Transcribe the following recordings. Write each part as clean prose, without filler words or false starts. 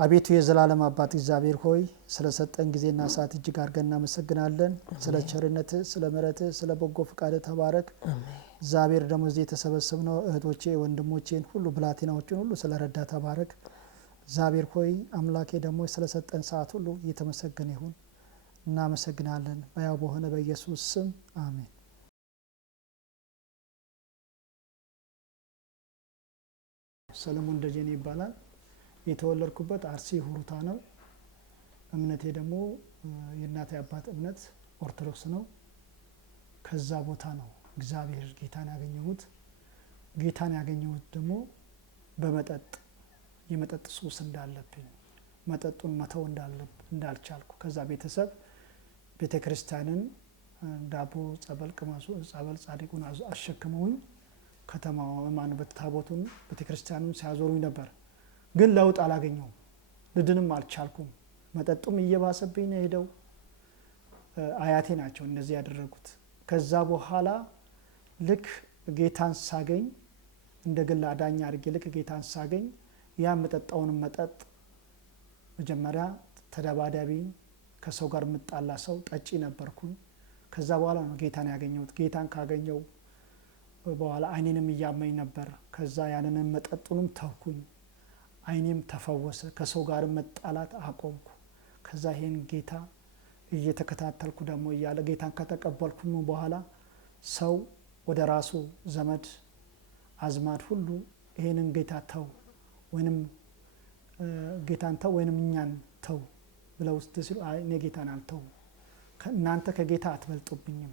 አቤቱ የዘላለም አባት እግዚአብሔር ሆይ ስለሰጠን ጊዜና ሰዓት እጅግ አድርገን እናመሰግናለን። ስለ ቸርነትህ፣ ስለ ምሕረትህ፣ ስለ በጎ ፈቃድህ ተባረክ። እግዚአብሔር ደግሞ እዚህ የተሰበሰብነው እህቶቼ ወንድሞቼን ሁሉ ብላቴናዎችን ሁሉ ስለረዳ ተባረክ። እግዚአብሔር ሆይ አምላኬ ደግሞ ስለሰጠን ሰዓት ሁሉ እየተመሰገነ ይሁን። እናመሰግናለን። በያው በሆነ በኢየሱስ ስም አሜን። ሰለሞን ደጀኔ ይባላል። የተወለድኩበት አርሲ ሁሩታ ነው። እምነቴ ደግሞ የእናቴ አባት እምነት ኦርቶዶክስ ነው። ከዛ ቦታ ነው እግዚአብሔር ጌታን ያገኘሁት። ጌታን ያገኘሁት ደግሞ የመጠጥ ሱስ እንዳለብኝ መጠጡን መተው እንዳልቻልኩ ከዛ ቤተክርስቲያንን ዳቦ ጸበል ቅመሱ ጸበል ጻድቁን አሸክመውኝ ከተማው ማንበት ታቦቱን ቤተክርስቲያኑን ሲያዞሩኝ ነበር። ግን ለውጥ አላገኘሁም። ልድንም አልቻልኩም። መጠጡም እየባሰብኝ ነው ሄደው። አያቴ ናቸው እንደዚህ ያደረጉት። ከዛ በኋላ ልክ ጌታን ሳገኝ እንደ ግል አዳኝ አድርጌ ልክ ጌታን ሳገኝ ያ መጠጣውን መጠጥ መጀመሪያ ተደባዳቢ ከሰው ጋር ምጣላ ሰው ጠጪ ነበርኩኝ። ከዛ በኋላ ነው ጌታን ያገኘሁት። ጌታን ካገኘው በኋላ አይኔንም እያመኝ ነበር። ከዛ ያንንም መጠጡንም ተውኩኝ። አይኔም ተፈወሰ። ከሰው ጋር መጣላት አቆምኩ። ከዛ ይሄን ጌታ እየተከታተልኩ ደግሞ እያለ ጌታን ከተቀበልኩ በኋላ ሰው ወደ ራሱ ዘመድ አዝማድ ሁሉ ይሄንን ጌታ ተው ወይንም ጌታን ተው ወይንም እኛን ተው ብለው ሲሉ አይ እኔ ጌታን አልተው፣ እናንተ ከጌታ አትበልጡብኝም፣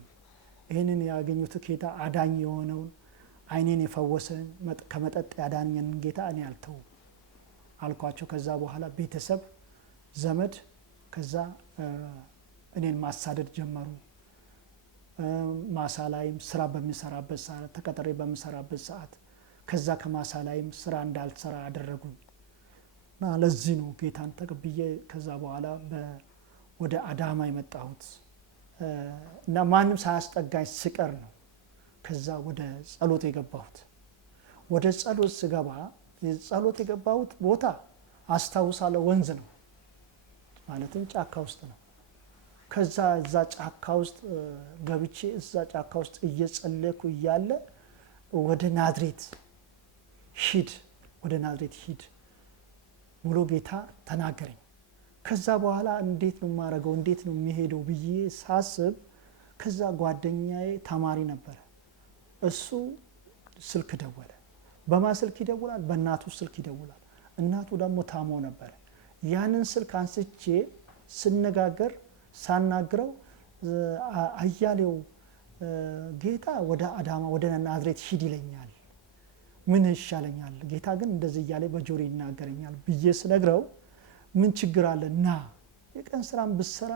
ይሄንን ያገኙት ጌታ አዳኝ የሆነውን አይኔን የፈወሰን ከመጠጥ ያዳኘን ጌታ እኔ አልተው አልኳቸው። ከዛ በኋላ ቤተሰብ ዘመድ ከዛ እኔን ማሳደድ ጀመሩ። ማሳ ላይም ስራ በሚሰራበት ሰዓት ተቀጥሬ በሚሰራበት ሰዓት ከዛ ከማሳ ላይም ስራ እንዳልሰራ አደረጉኝ እና ለዚህ ነው ጌታን ተቀብዬ ከዛ በኋላ ወደ አዳማ የመጣሁት እና ማንም ሳያስጠጋኝ ስቀር ነው ከዛ ወደ ጸሎት የገባሁት። ወደ ጸሎት ስገባ ጸሎት የገባሁት ቦታ አስታውሳለሁ። ወንዝ ነው ማለትም ጫካ ውስጥ ነው። ከዛ እዛ ጫካ ውስጥ ገብቼ እዛ ጫካ ውስጥ እየጸለይኩ እያለ ወደ ናዝሬት ሂድ ብሎ ጌታ ተናገረኝ። ከዛ በኋላ እንዴት ነው የማደርገው እንዴት ነው የሚሄደው ብዬ ሳስብ ከዛ ጓደኛዬ ተማሪ ነበረ። እሱ ስልክ ደወለ። በማን ስልክ ይደውላል? በእናቱ ስልክ ይደውላል። እናቱ ደግሞ ታሞ ነበር። ያንን ስልክ አንስቼ ሳናግረው አያሌው ጌታ ወደ አዳማ ወደ ናዝሬት ሂድ ይለኛል፣ ምን ይሻለኛል? ጌታ ግን እንደዚህ እያለ በጆሮ ይናገረኛል ብዬ ስነግረው ምን ችግር አለ? ና የቀን ስራም ብትሰራ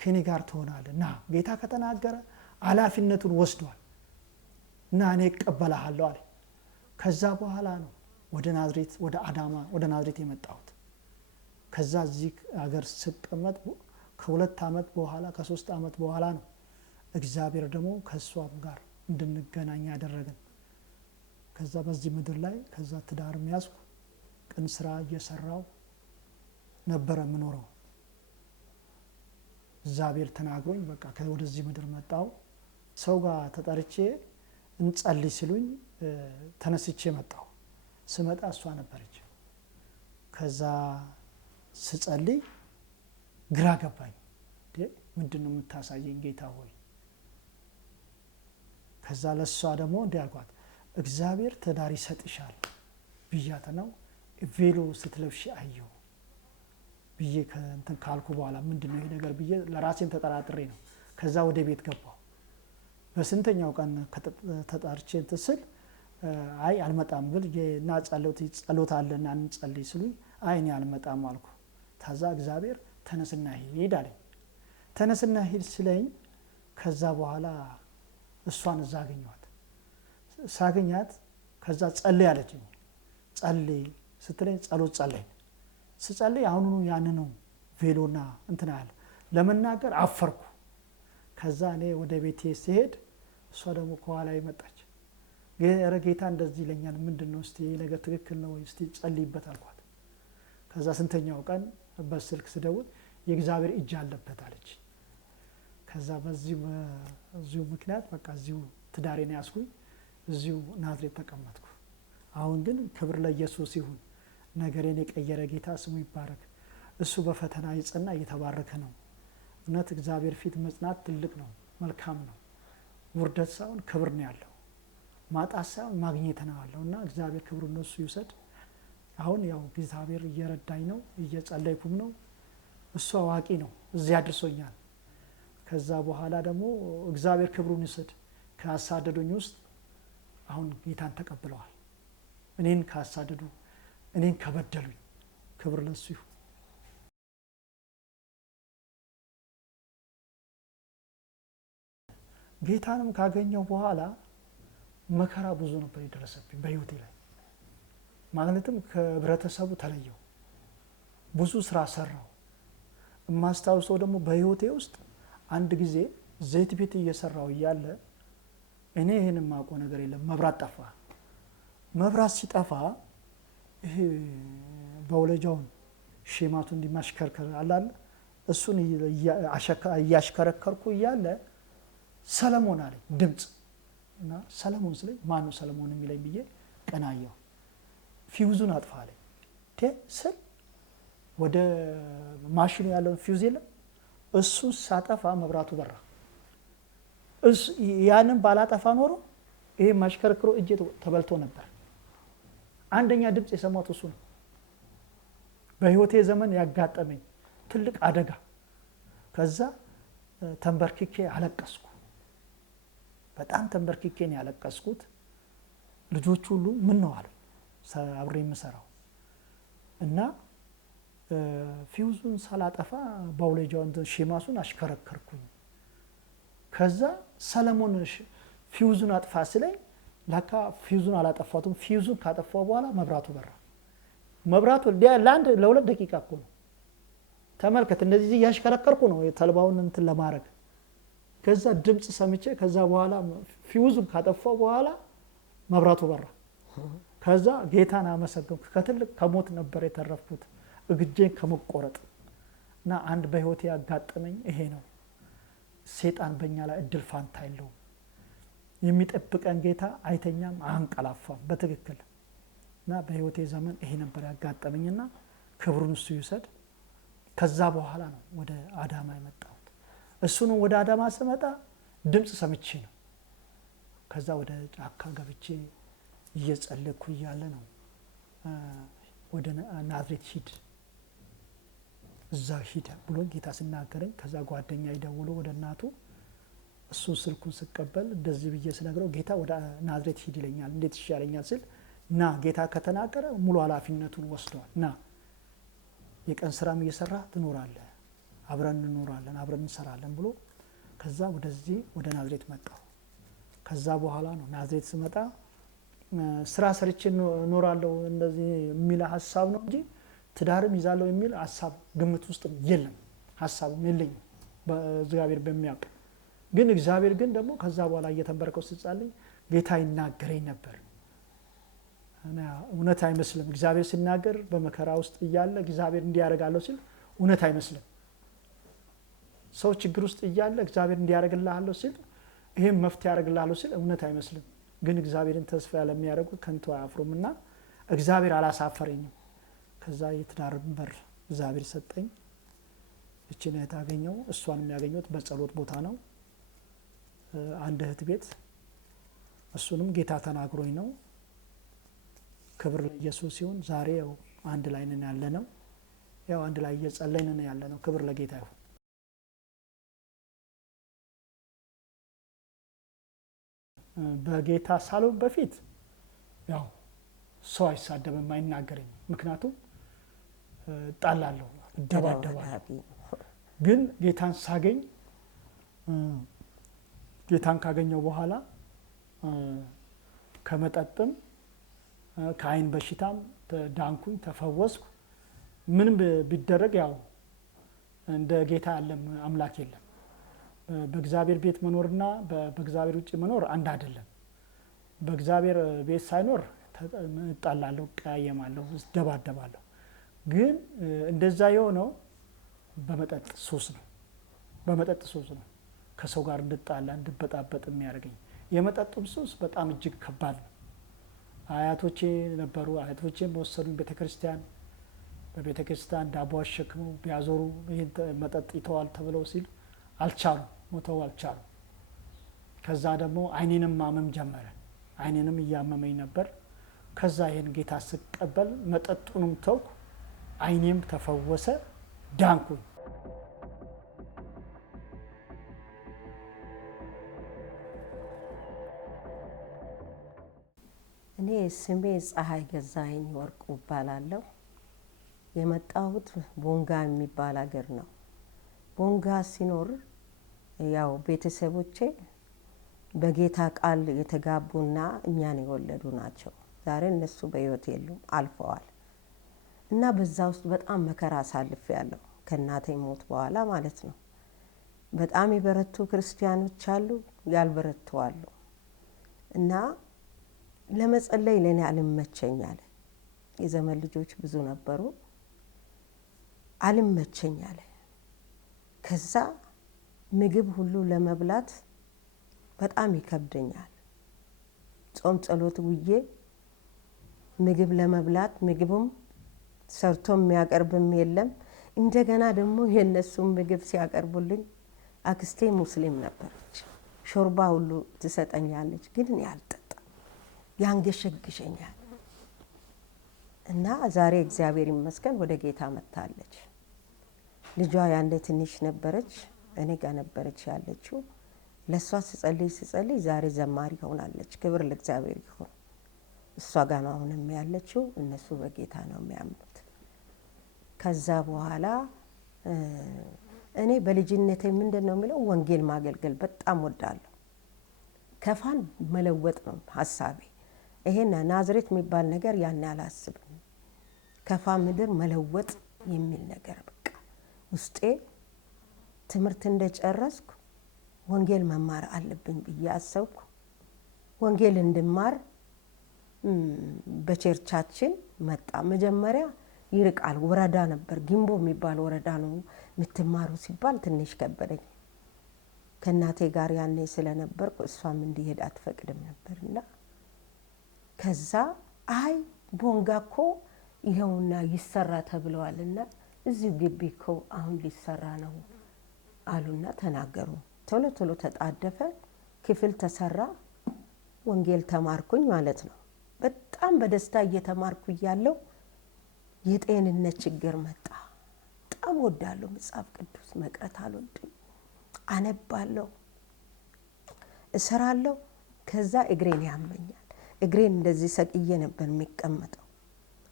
ከኔ ጋር ትሆናለህ። ና ጌታ ከተናገረ ኃላፊነቱን ወስዷል እና እኔ እቀበልሃለሁ አለ። ከዛ በኋላ ነው ወደ ናዝሬት ወደ አዳማ ወደ ናዝሬት የመጣሁት። ከዛ እዚህ ሀገር ስቀመጥ ከ2 ዓመት በኋላ ከ3 ዓመት በኋላ ነው እግዚአብሔር ደግሞ ከሷም ጋር እንድንገናኝ ያደረገን። ከዛ በዚህ ምድር ላይ ከዛ ትዳርም ያዝኩ። ቅን ስራ እየሰራው ነበረ ምኖረው። እግዚአብሔር ተናግሮኝ በቃ ወደዚህ ምድር መጣው። ሰው ጋር ተጠርቼ እንጸልይ ሲሉኝ ተነስቼ መጣሁ። ስመጣ እሷ ነበረች። ከዛ ስጸልይ ግራ ገባኝ። ምንድነው የምታሳየኝ ጌታ ሆይ? ከዛ ለሷ ደግሞ እንዲህ አልኳት፣ እግዚአብሔር ትዳር ይሰጥሻል ብያት ነው ቬሎ ስትለብሺ አየሁ ብዬ እንትን ካልኩ በኋላ ምንድነው ይሄ ነገር ብዬ ለራሴን ተጠራጥሬ ነው ከዛ ወደ ቤት ገባሁ። በስንተኛው ቀን ተጣርቼ ትስል አይ አልመጣም ብል እና ጸሎት አለና እንጸልይ ሲሉኝ አይ እኔ አልመጣም አልኩ። ታዛ እግዚአብሔር ተነስና ሂድ አለኝ። ተነስና ሂድ ስለኝ ከዛ በኋላ እሷን እዛ አገኘኋት። ሳገኛት ከዛ ጸልይ አለችኝ። ጸልይ ስትለኝ ጸሎት ጸለይ። ስጸልይ አሁኑ ያንኑ ቬሎና እንትና ያለ ለመናገር አፈርኩ። ከዛ እኔ ወደ ቤቴ ሲሄድ እሷ ደግሞ ከኋላ መጣች። ጌታ እንደዚህ ይለኛል ምንድነው እስቲ ይሄ ነገር ትክክል ነው ወይ እስቲ ጸልይበት አልኳት። ከዛ ስንተኛው ቀን በስልክ ስደውል የእግዚአብሔር እጅ አለበት አለች። ከዛ በዚሁ ምክንያት በቃ እዚሁ ትዳሬን ያስኩኝ፣ እዚሁ ናዝሬት ተቀመጥኩ። አሁን ግን ክብር ለኢየሱስ ይሁን። ነገሬን የቀየረ ጌታ ስሙ ይባረክ። እሱ በፈተና የጸና እየተባረከ ነው። እውነት እግዚአብሔር ፊት መጽናት ትልቅ ነው፣ መልካም ነው። ውርደት ሳይሆን ክብር ነው ያለው፣ ማጣት ሳይሆን ማግኘት ነው ያለው እና እግዚአብሔር ክብሩን እሱ ይውሰድ። አሁን ያው እግዚአብሔር እየረዳኝ ነው፣ እየጸለይኩም ነው። እሱ አዋቂ ነው፣ እዚያ አድርሶኛል። ከዛ በኋላ ደግሞ እግዚአብሔር ክብሩን ይውሰድ። ካሳደዱኝ ውስጥ አሁን ጌታን ተቀብለዋል። እኔን ካሳደዱ፣ እኔን ከበደሉኝ ክብር ለሱ ይሁን። ጌታንም ካገኘው በኋላ መከራ ብዙ ነበር የደረሰብኝ በህይወቴ ላይ። ማለትም ከህብረተሰቡ ተለየው፣ ብዙ ስራ ሰራው። የማስታውሰው ደግሞ በህይወቴ ውስጥ አንድ ጊዜ ዘይት ቤት እየሰራው እያለ እኔ ይህን የማውቀው ነገር የለም፣ መብራት ጠፋ። መብራት ሲጠፋ ይሄ በወለጃውን ሼማቱ እንዲማሽከርከር አላለ እሱን እያሽከረከርኩ እያለ ሰለሞን አለኝ ድምፅ እና ሰለሞን ስለኝ ማነው ሰለሞን የሚለኝ ብዬ ቀናየው። ፊውዙን አጥፋ አለኝ ስል ወደ ማሽኑ ያለውን ፊውዝ የለም እሱን ሳጠፋ መብራቱ በራ። ያንን ባላጠፋ ኖሮ ይሄ ማሽከርከሩ እጄ ተበልቶ ነበር። አንደኛ ድምፅ የሰማሁት እሱ ነው። በህይወቴ ዘመን ያጋጠመኝ ትልቅ አደጋ። ከዛ ተንበርክኬ አለቀስኩ። በጣም ተንበርክኬ ነው ያለቀስኩት። ልጆቹ ሁሉ ምን ነው አሉ፣ አብሬ የምሰራው እና ፊውዙን ሳላጠፋ ባውሌጃውን ሼማሱን አሽከረከርኩኝ። ከዛ ሰለሞን ፊውዙን አጥፋ ስለኝ ለካ ፊውዙን አላጠፋቱም። ፊውዙን ካጠፋው በኋላ መብራቱ በራ። መብራቱ ለሁለት ደቂቃ እኮ ነው። ተመልከት፣ እንደዚህ እያሽከረከርኩ ነው የተልባውን እንትን ለማድረግ። ከዛ ድምፅ ሰምቼ ከዛ በኋላ ፊውዙን ካጠፋው በኋላ መብራቱ በራ። ከዛ ጌታን አመሰገንኩ። ከትልቅ ከሞት ነበር የተረፍኩት፣ እግጄን ከመቆረጥ እና አንድ በህይወቴ ያጋጠመኝ ይሄ ነው። ሴጣን በእኛ ላይ እድል ፋንታ የለውም። የሚጠብቀን ጌታ አይተኛም፣ አንቀላፋም በትክክል እና በህይወቴ ዘመን ይሄ ነበር ያጋጠመኝና ክብሩን እሱ ይውሰድ። ከዛ በኋላ ነው ወደ አዳማ የመጣሁት። እሱን ወደ አዳማ ስመጣ ድምፅ ሰምቼ ነው። ከዛ ወደ ጫካ ገብቼ እየጸለይኩ እያለ ነው ወደ ናዝሬት ሂድ፣ እዛ ሂድ ብሎ ጌታ ሲናገረኝ፣ ከዛ ጓደኛ ይደውሎ ወደ እናቱ እሱ ስልኩን ስቀበል እንደዚህ ብዬ ስነግረው ጌታ ወደ ናዝሬት ሂድ ይለኛል። እንዴት ይሻለኛል ስል ና ጌታ ከተናገረ ሙሉ ኃላፊነቱን ወስዷል። ና የቀን ስራም እየሰራ ትኖራለህ፣ አብረን እንኖራለን፣ አብረን እንሰራለን ብሎ ከዛ ወደዚህ ወደ ናዝሬት መጣሁ። ከዛ በኋላ ነው ናዝሬት ስመጣ ስራ ሰርቼ እኖራለሁ እንደዚህ የሚል ሀሳብ ነው እንጂ ትዳርም ይዛለሁ የሚል ሀሳብ ግምት ውስጥ የለም፣ ሀሳብም የለኝም በእግዚአብሔር በሚያውቅ። ግን እግዚአብሔር ግን ደግሞ ከዛ በኋላ እየተንበረከው ስጸልይ ጌታ ይናገረኝ ነበር። እውነት አይመስልም። እግዚአብሔር ሲናገር በመከራ ውስጥ እያለ እግዚአብሔር እንዲያደርጋለሁ ሲል እውነት አይመስልም። ሰው ችግር ውስጥ እያለ እግዚአብሔር እንዲያደርግልሃለሁ ሲል ይሄም መፍትሄ ያደርግልሃለሁ ሲል እውነት አይመስልም። ግን እግዚአብሔርን ተስፋ ለሚያደርጉ ከንቱ አያፍሩም እና እግዚአብሔር አላሳፈረኝም። ከዛ የትዳርን በር እግዚአብሔር ሰጠኝ። እችን እህት አገኘው። እሷን የሚያገኘት በጸሎት ቦታ ነው፣ አንድ እህት ቤት። እሱንም ጌታ ተናግሮኝ ነው። ክብር ለኢየሱስ ሲሆን ዛሬ ያው አንድ ላይ ነን ያለ ነው። ያው አንድ ላይ እየጸለይን ነን ያለ ነው። ክብር ለጌታ ይሁን። በጌታ ሳልሆን በፊት ያው ሰው አይሳደብም፣ አይናገረኝም። ምክንያቱም እጣላለሁ፣ እደባደባለሁ። ግን ጌታን ሳገኝ ጌታን ካገኘው በኋላ ከመጠጥም ከአይን በሽታም ዳንኩኝ፣ ተፈወስኩ። ምንም ቢደረግ ያው እንደ ጌታ ያለ አምላክ የለም። በእግዚአብሔር ቤት መኖርና በእግዚአብሔር ውጭ መኖር አንድ አይደለም። በእግዚአብሔር ቤት ሳይኖር እጣላለሁ፣ ቀያየማለሁ፣ እደባደባለሁ። ግን እንደዛ የሆነው በመጠጥ ሱስ ነው። በመጠጥ ሱስ ነው ከሰው ጋር እንድጣላ እንድበጣበጥ የሚያደርገኝ። የመጠጡም ሱስ በጣም እጅግ ከባድ ነው። አያቶቼ ነበሩ፣ አያቶቼም ወሰዱኝ ቤተክርስቲያን። በቤተክርስቲያን ዳቦ አሸክመው ቢያዞሩ ይህን መጠጥ ይተዋል ተብለው ሲሉ አልቻሉ፣ ሞተው አልቻሉ። ከዛ ደግሞ አይኔንም ማመም ጀመረ። አይኔንም እያመመኝ ነበር። ከዛ ይህን ጌታ ስቀበል መጠጡንም ተውኩ፣ አይኔም ተፈወሰ፣ ዳንኩኝ። እኔ ስሜ ፀሐይ ገዛኸኝ ወርቁ እባላለሁ። የመጣሁት ቦንጋ የሚባል ሀገር ነው። ቦንጋ ሲኖር ያው ቤተሰቦቼ በጌታ ቃል የተጋቡና እኛን የወለዱ ናቸው። ዛሬ እነሱ በሕይወት የሉም፣ አልፈዋል። እና በዛ ውስጥ በጣም መከራ አሳልፌያለሁ፣ ከእናቴ ሞት በኋላ ማለት ነው። በጣም የበረቱ ክርስቲያኖች አሉ፣ ያልበረቱ አሉ። እና ለመጸለይ ለኔ አልመቸኝ አለ። የዘመን ልጆች ብዙ ነበሩ፣ አልመቸኝ አለ። ከዛ ምግብ ሁሉ ለመብላት በጣም ይከብደኛል። ጾም ጸሎት ውዬ ምግብ ለመብላት ምግብም ሰርቶ የሚያቀርብም የለም። እንደገና ደግሞ የነሱም ምግብ ሲያቀርቡልኝ አክስቴ ሙስሊም ነበረች፣ ሾርባ ሁሉ ትሰጠኛለች፣ ግን እኔ አልጠጣም፣ ያንገሸግሸኛል። እና ዛሬ እግዚአብሔር ይመስገን ወደ ጌታ መጥታለች። ልጇ ያንደ ትንሽ ነበረች፣ እኔ ጋር ነበረች ያለችው። ለእሷ ስጸልይ ዛሬ ዘማሪ ሆናለች። ክብር ለእግዚአብሔር ይሁን። እሷ ጋር ነው አሁንም ያለችው። እነሱ በጌታ ነው የሚያምኑት። ከዛ በኋላ እኔ በልጅነቴ ምንድን ነው የሚለው ወንጌል ማገልገል በጣም ወዳለሁ። ከፋን መለወጥ ነው ሀሳቤ። ይሄን ናዝሬት የሚባል ነገር ያን አላስብም። ከፋ ምድር መለወጥ የሚል ነገር በቃ ውስጤ ትምህርት እንደጨረስኩ ወንጌል መማር አለብኝ ብዬ አሰብኩ። ወንጌል እንድማር በቸርቻችን መጣ። መጀመሪያ ይርቃል፣ ወረዳ ነበር፣ ጊምቦ የሚባል ወረዳ ነው የምትማሩ ሲባል ትንሽ ከበደኝ። ከእናቴ ጋር ያኔ ስለነበርኩ እሷም እንዲሄድ አትፈቅድም ነበርና ከዛ አይ ቦንጋ እኮ ይኸውና ይሰራ ተብለዋልና እዚሁ ግቢ እኮ አሁን ሊሰራ ነው አሉና ተናገሩ። ቶሎ ቶሎ ተጣደፈ፣ ክፍል ተሰራ፣ ወንጌል ተማርኩኝ ማለት ነው። በጣም በደስታ እየተማርኩ እያለሁ የጤንነት ችግር መጣ። በጣም ወዳለሁ መጽሐፍ ቅዱስ መቅረት አልወድም። አነባለሁ፣ እሰራለሁ። ከዛ እግሬን ያመኛል። እግሬን እንደዚህ ሰቅዬ ነበር የሚቀመጠው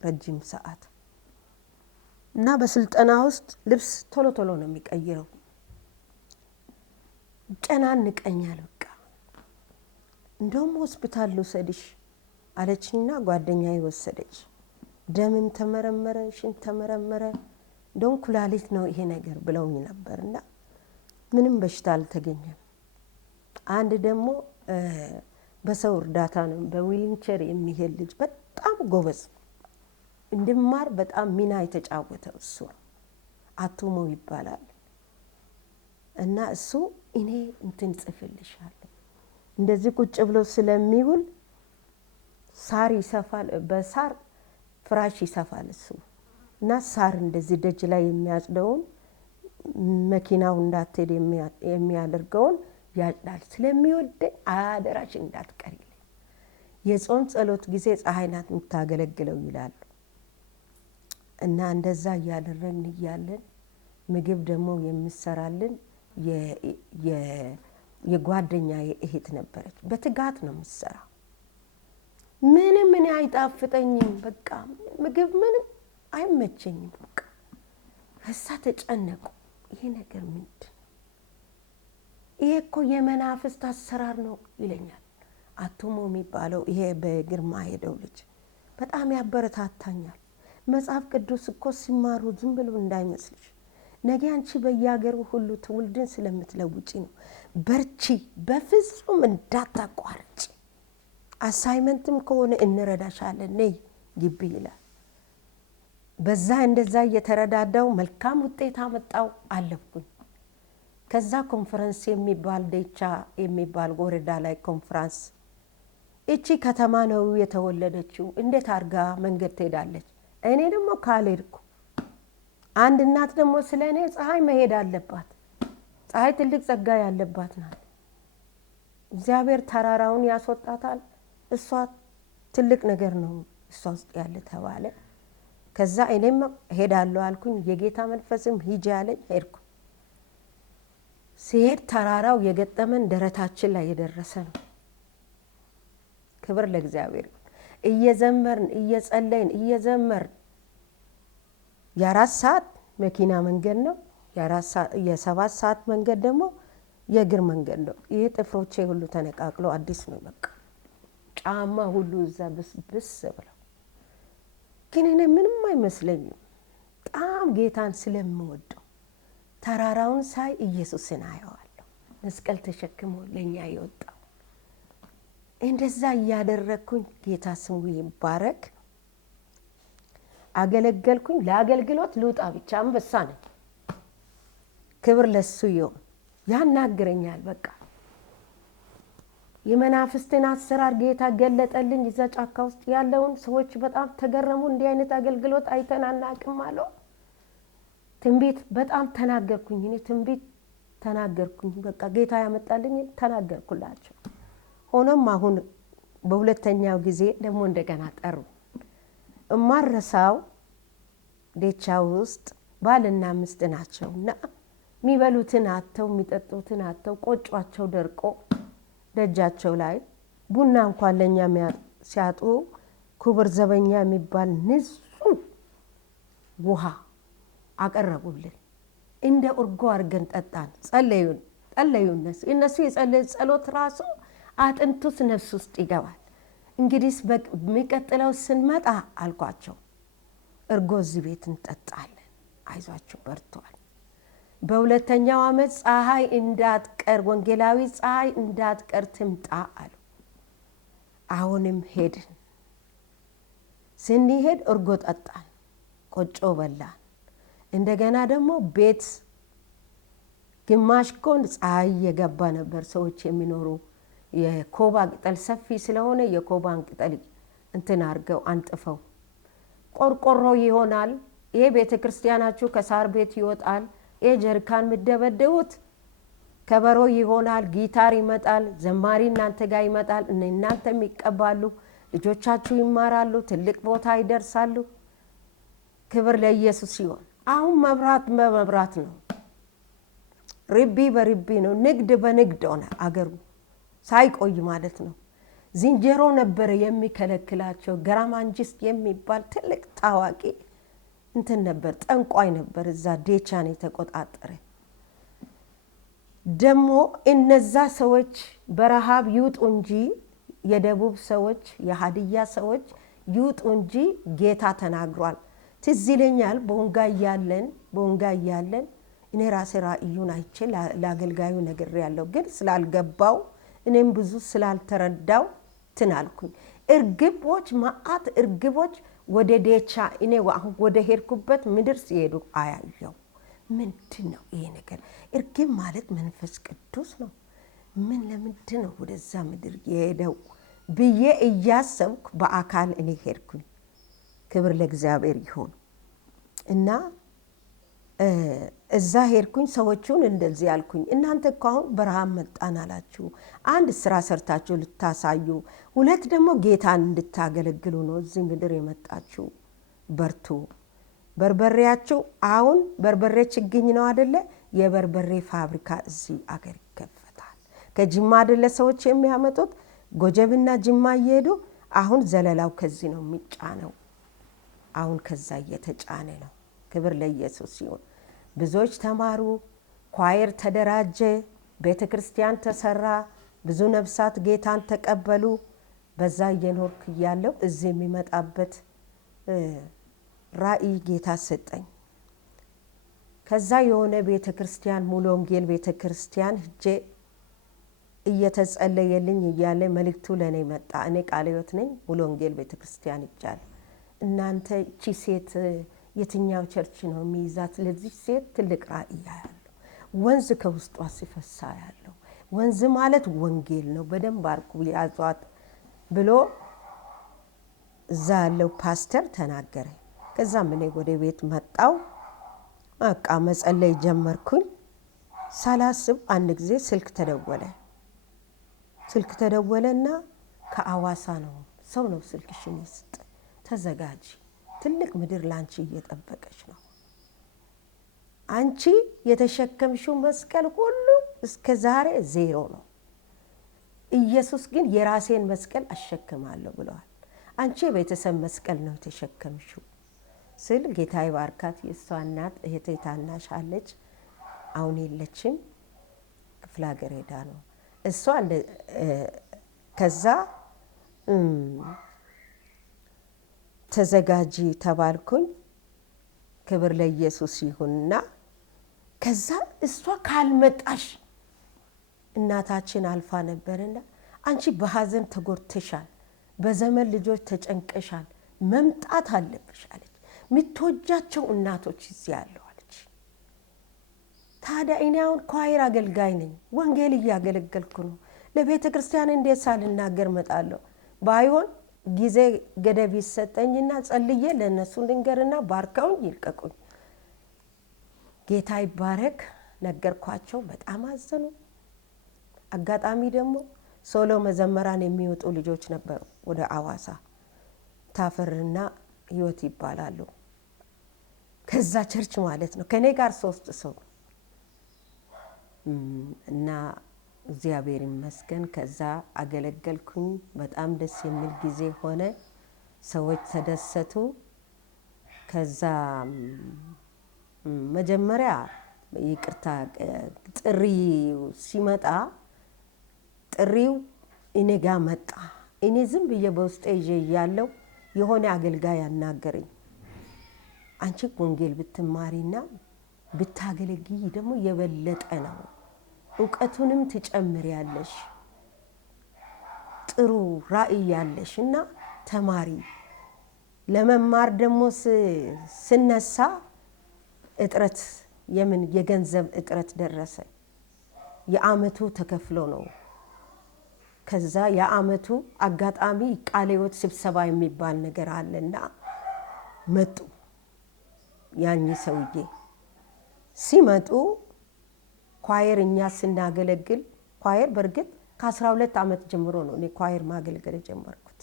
ረጅም ሰዓት እና በስልጠና ውስጥ ልብስ ቶሎ ቶሎ ነው የሚቀይረው። ጨናንቀኛል በቃ። እንደውም ሆስፒታል ልውሰድሽ አለችኝና ጓደኛዬ ወሰደች። ደምን ተመረመረ፣ ሽንት ተመረመረ። እንደውም ኩላሊት ነው ይሄ ነገር ብለውኝ ነበርና ምንም በሽታ አልተገኘም። አንድ ደግሞ በሰው እርዳታ ነው በዊልቸር የሚሄድ ልጅ በጣም ጎበዝ እንድማር በጣም ሚና የተጫወተው እሱ ነው። አቶሞ ይባላል። እና እሱ እኔ እንትን ጽፍልሻለሁ እንደዚህ ቁጭ ብሎ ስለሚውል ሳር ይሰፋል፣ በሳር ፍራሽ ይሰፋል እሱ እና ሳር እንደዚህ ደጅ ላይ የሚያጽደውን መኪናው እንዳትሄድ የሚያደርገውን ያጭዳል። ስለሚወደኝ አደራሽ እንዳትቀሪልኝ፣ የጾም ጸሎት ጊዜ ፀሐይ ናት የምታገለግለው ይላሉ። እና እንደዛ እያደረግን እያለን ምግብ ደግሞ የምሰራልን የጓደኛ እህት ነበረች። በትጋት ነው የምትሰራው። ምንም እኔ አይጣፍጠኝም፣ በቃ ምግብ ምንም አይመቸኝም። በቃ ከዛ ተጨነቁ። ይሄ ነገር ምንድን ነው? ይሄ እኮ የመናፍስት አሰራር ነው ይለኛል አቶሞ የሚባለው ይሄ በግርማ ሄደው ልጅ በጣም ያበረታታኛል። መጽሐፍ ቅዱስ እኮ ሲማሩ ዝም ብሎ እንዳይመስልሽ፣ ነገ አንቺ በየሀገሩ ሁሉ ትውልድን ስለምትለውጪ ነው። በርቺ፣ በፍጹም እንዳታቋርጪ፣ አሳይመንትም ከሆነ እንረዳሻለን፣ ነይ ግቢ ይላል። በዛ እንደዛ እየተረዳዳው መልካም ውጤት አመጣው አለፍኩኝ። ከዛ ኮንፈረንስ የሚባል ዴቻ የሚባል ወረዳ ላይ ኮንፈረንስ እቺ ከተማ ነው የተወለደችው እንዴት አርጋ መንገድ ትሄዳለች? እኔ ደግሞ ካልሄድኩ አንድ እናት ደግሞ ስለኔ ፀሐይ መሄድ አለባት። ፀሐይ ትልቅ ጸጋ ያለባት ናት። እግዚአብሔር ተራራውን ያስወጣታል። እሷ ትልቅ ነገር ነው እሷ ውስጥ ያለ ተባለ። ከዛ እኔም ሄዳለሁ አልኩኝ። የጌታ መንፈስም ሂጂ ያለኝ ሄድኩ። ሲሄድ ተራራው የገጠመን ደረታችን ላይ የደረሰ ነው። ክብር ለእግዚአብሔር። እየዘመርን እየጸለይን እየዘመርን የ4 ሰዓት መኪና መንገድ ነው። የ7 ሰዓት መንገድ ደግሞ የእግር መንገድ ነው። ይሄ ጥፍሮቼ ሁሉ ተነቃቅሎ አዲስ ነው። በቃ ጫማ ሁሉ እዛ ብስ ብለው ግን እኔ ምንም አይመስለኝም። በጣም ጌታን ስለምወደው ተራራውን ሳይ ኢየሱስን አየዋለሁ። መስቀል ተሸክሞ ለኛ ይወጣው እንደዛ እያደረኩኝ ጌታ ስሙ ይባረክ። አገለገልኩኝ። ለአገልግሎት ልውጣ ብቻ አንበሳ ነኝ። ክብር ለሱ ይሁን። ያናግረኛል። በቃ የመናፍስትን አሰራር ጌታ ገለጠልኝ። እዛ ጫካ ውስጥ ያለውን ሰዎች በጣም ተገረሙ። እንዲህ አይነት አገልግሎት አይተን አናውቅም አለው። ትንቢት በጣም ተናገርኩኝ። እኔ ትንቢት ተናገርኩኝ። በቃ ጌታ ያመጣልኝ ተናገርኩላቸው። ሆኖም አሁን በሁለተኛው ጊዜ ደግሞ እንደገና ጠሩ። እማረሳው ዴቻ ውስጥ ባልና ሚስት ናቸውና የሚበሉትን አተው የሚጠጡትን አተው ቆጯቸው ደርቆ ደጃቸው ላይ ቡና እንኳን ለኛ ሲያጡ ክቡር ዘበኛ የሚባል ንጹህ ውሃ አቀረቡልን። እንደ እርጎ አድርገን ጠጣን። ጸለዩ። እነሱ የጸለዩ ጸሎት ራሱ አጥንቱስ ነፍስ ውስጥ ይገባል። እንግዲህ በሚቀጥለው ስንመጣ አልኳቸው እርጎ እዚህ ቤት እንጠጣለን፣ አይዟችሁ በርቷል። በሁለተኛው ዓመት ፀሐይ እንዳትቀር ወንጌላዊ ፀሐይ እንዳትቀር ትምጣ አሉ። አሁንም ሄድን። ስንሄድ እርጎ ጠጣን፣ ቆጮ በላን። እንደገና ደግሞ ቤት ግማሽ ጎን ፀሐይ የገባ ነበር። ሰዎች የሚኖሩ የኮባ ቅጠል ሰፊ ስለሆነ የኮባን ቅጠል እንትን አድርገው አንጥፈው ቆርቆሮ ይሆናል። ይሄ ቤተ ክርስቲያናችሁ ከሳር ቤት ይወጣል። ይሄ ጀሪካን የምትደበድቡት ከበሮ ይሆናል። ጊታር ይመጣል። ዘማሪ እናንተ ጋር ይመጣል። እናንተም ይቀባሉ። ልጆቻችሁ ይማራሉ። ትልቅ ቦታ ይደርሳሉ። ክብር ለኢየሱስ ይሁን። አሁን መብራት በመብራት ነው። ርቢ በርቢ ነው። ንግድ በንግድ ሆነ አገሩ ሳይቆይ ማለት ነው። ዝንጀሮ ነበረ የሚከለክላቸው። ግራማንጂስት የሚባል ትልቅ ታዋቂ እንትን ነበር፣ ጠንቋይ ነበር። እዛ ዴቻን የተቆጣጠረ ደግሞ እነዛ ሰዎች በረሃብ ይውጡ እንጂ የደቡብ ሰዎች የሀዲያ ሰዎች ይውጡ እንጂ ጌታ ተናግሯል። ትዝ ይለኛል በወንጋ እያለን እኔ ራሴ ራእዩን አይቼ ለአገልጋዩ ነግሬያለሁ። ግን ስላልገባው እኔም ብዙ ስላልተረዳው ትናልኩኝ። እርግቦች ማአት እርግቦች ወደ ዴቻ እኔ አሁን ወደ ሄድኩበት ምድር ሲሄዱ አያየው። ምንድን ነው ይሄ ነገር? እርግብ ማለት መንፈስ ቅዱስ ነው። ምን ለምንድን ነው ወደዛ ምድር የሄደው ብዬ እያሰብኩ በአካል እኔ ሄድኩኝ። ክብር ለእግዚአብሔር ይሁን እና እዛ ሄድኩኝ። ሰዎቹን እንደዚህ ያልኩኝ፣ እናንተ እኮ አሁን በረሃብ መጣን አላችሁ። አንድ ስራ ሰርታችሁ ልታሳዩ፣ ሁለት ደግሞ ጌታን እንድታገለግሉ ነው እዚህ ምድር የመጣችሁ። በርቱ። በርበሬያችሁ አሁን በርበሬ ችግኝ ነው አይደለ? የበርበሬ ፋብሪካ እዚህ አገር ይከፈታል። ከጅማ አይደለ ሰዎች የሚያመጡት? ጎጀብና ጅማ እየሄዱ አሁን ዘለላው ከዚህ ነው የሚጫነው። አሁን ከዛ እየተጫነ ነው። ክብር ለኢየሱስ ይሁን። ብዙዎች ተማሩ፣ ኳየር ተደራጀ፣ ቤተ ክርስቲያን ተሰራ፣ ብዙ ነፍሳት ጌታን ተቀበሉ። በዛ እየኖርክ እያለው እዚህ የሚመጣበት ራእይ ጌታ ሰጠኝ። ከዛ የሆነ ቤተ ክርስቲያን ሙሉ ወንጌል ቤተ ክርስቲያን ሄጄ እየተጸለየልኝ እያለ መልእክቱ ለእኔ መጣ። እኔ ቃለ ሕይወት ነኝ። ሙሉ ወንጌል ቤተ ክርስቲያን ይጃል እናንተ እቺ ሴት የትኛው ቸርች ነው የሚይዛት? ለዚህ ሴት ትልቅ ራእይ ያለው ወንዝ ከውስጧ ሲፈሳ ያለው ወንዝ ማለት ወንጌል ነው፣ በደንብ አርኩ ያዟት ብሎ እዛ ያለው ፓስተር ተናገረ። ከዛም እኔ ወደ ቤት መጣው። በቃ መጸለይ ጀመርኩኝ። ሳላስብ አንድ ጊዜ ስልክ ተደወለና ከአዋሳ ነው ሰው ነው ስልክሽን ይስጥ፣ ተዘጋጂ፣ ትልቅ ምድር ላንቺ እየጠበቀች ነው። አንቺ የተሸከምሽው መስቀል ሁሉ እስከ ዛሬ ዜሮ ነው። ኢየሱስ ግን የራሴን መስቀል አሸክማለሁ ብለዋል። አንቺ የቤተሰብ መስቀል ነው የተሸከምሽው ስል ጌታ ይባርካት። የእሷ እናት እህቴ ታናሽ አለች፣ አሁን የለችም፣ ክፍለ ሀገር ሄዳ ነው እሷ። ከዛ ተዘጋጂ ተባልኩኝ። ክብር ለኢየሱስ ይሁንና ከዛ እሷ ካልመጣሽ እናታችን አልፋ ነበርና አንቺ በሐዘን ተጎድተሻል፣ በዘመን ልጆች ተጨንቀሻል፣ መምጣት አለብሽ አለች። የምትወጃቸው እናቶች እዚህ ያለው አለች። ታዲያ እኔ አሁን ኳይር አገልጋይ ነኝ፣ ወንጌል እያገለገልኩ ነው። ለቤተ ክርስቲያን እንዴት ሳልናገር መጣለሁ? ባይሆን ጊዜ ገደብ ይሰጠኝና ጸልዬ ለእነሱ ልንገርና ባርከውኝ ይልቀቁኝ። ጌታ ይባረክ። ነገርኳቸው። በጣም አዘኑ። አጋጣሚ ደግሞ ሶሎ መዘመራን የሚወጡ ልጆች ነበሩ ወደ አዋሳ፣ ታፈርና ህይወት ይባላሉ። ከዛ ቸርች ማለት ነው። ከኔ ጋር 3 ሰው እና እግዚአብሔር ይመስገን ከዛ አገለገልኩኝ። በጣም ደስ የሚል ጊዜ ሆነ። ሰዎች ተደሰቱ። ከዛ መጀመሪያ ይቅርታ ጥሪው ሲመጣ ጥሪው እኔ ጋር መጣ። እኔ ዝም ብዬ በውስጤ ይዤ ያለው የሆነ አገልጋይ ያናገረኝ፣ አንቺ ወንጌል ብትማሪና ብታገለግይ ደግሞ የበለጠ ነው፣ እውቀቱንም ትጨምሪያለሽ፣ ጥሩ ራእይ ያለሽ እና ተማሪ። ለመማር ደግሞ ስነሳ እጥረት የገንዘብ እጥረት ደረሰ። የአመቱ ተከፍሎ ነው። ከዛ የአመቱ አጋጣሚ ቃለ ሕይወት ስብሰባ የሚባል ነገር አለና መጡ። ያኝ ሰውዬ ሲመጡ ኳየር እኛ ስናገለግል ኳየር በእርግጥ ከ12 ዓመት ጀምሮ ነው እኔ ኳየር ማገልገል የጀመርኩት።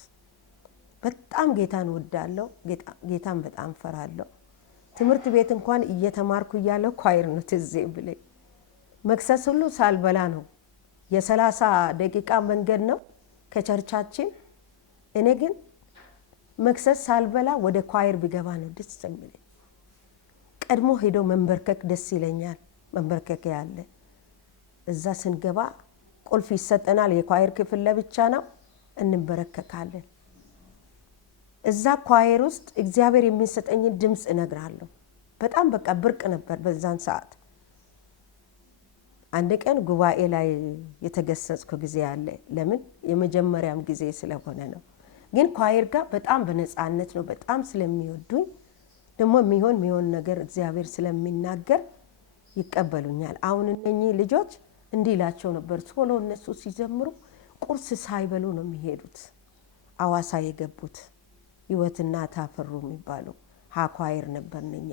በጣም ጌታን ወዳለሁ፣ ጌታን በጣም ፈራለሁ። ትምህርት ቤት እንኳን እየተማርኩ እያለሁ ኳየር ነው ትዝ ብለኝ። መክሰስ ሁሉ ሳልበላ ነው። የ30 ደቂቃ መንገድ ነው ከቸርቻችን። እኔ ግን መክሰስ ሳልበላ ወደ ኳየር ቢገባ ነው ደስ የሚለኝ። ቀድሞ ሄዶ መንበርከክ ደስ ይለኛል። መንበርከክ ያለ እዛ ስንገባ ቁልፍ ይሰጠናል። የኳየር ክፍል ለብቻ ነው፣ እንበረከካለን። እዛ ኳየር ውስጥ እግዚአብሔር የሚሰጠኝን ድምፅ እነግራለሁ። በጣም በቃ ብርቅ ነበር በዛን ሰዓት። አንድ ቀን ጉባኤ ላይ የተገሰጽኩ ጊዜ አለ። ለምን? የመጀመሪያም ጊዜ ስለሆነ ነው። ግን ኳየር ጋር በጣም በነፃነት ነው። በጣም ስለሚወዱኝ ደግሞ የሚሆን ነገር እግዚአብሔር ስለሚናገር ይቀበሉኛል። አሁን እነኚህ ልጆች እንዲህ ይላቸው ነበር። ቶሎ እነሱ ሲዘምሩ ቁርስ ሳይበሉ ነው የሚሄዱት። አዋሳ የገቡት ህይወትና ታፈሩ የሚባሉ ኳየር ነበርንኛ።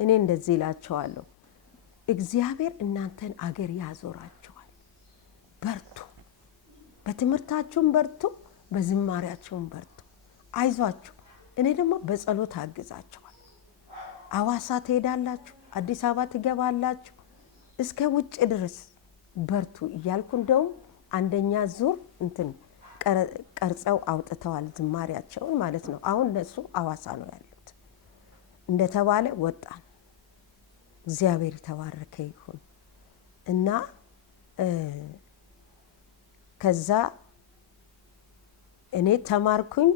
እኔ እንደዚህ ይላቸዋለሁ፣ እግዚአብሔር እናንተን አገር ያዞራቸዋል። በርቱ፣ በትምህርታችሁም በርቱ፣ በዝማሪያችሁም በርቱ፣ አይዟችሁ። እኔ ደግሞ በጸሎት አግዛቸዋል። አዋሳ ትሄዳላችሁ፣ አዲስ አበባ ትገባላችሁ፣ እስከ ውጭ ድረስ በርቱ እያልኩ እንደውም አንደኛ ዙር ቀርጸው አውጥተዋል፣ ዝማሪያቸውን ማለት ነው። አሁን እነሱ አዋሳ ነው ያሉት። እንደተባለ ወጣን። እግዚአብሔር የተባረከ ይሁን እና ከዛ እኔ ተማርኩኝ።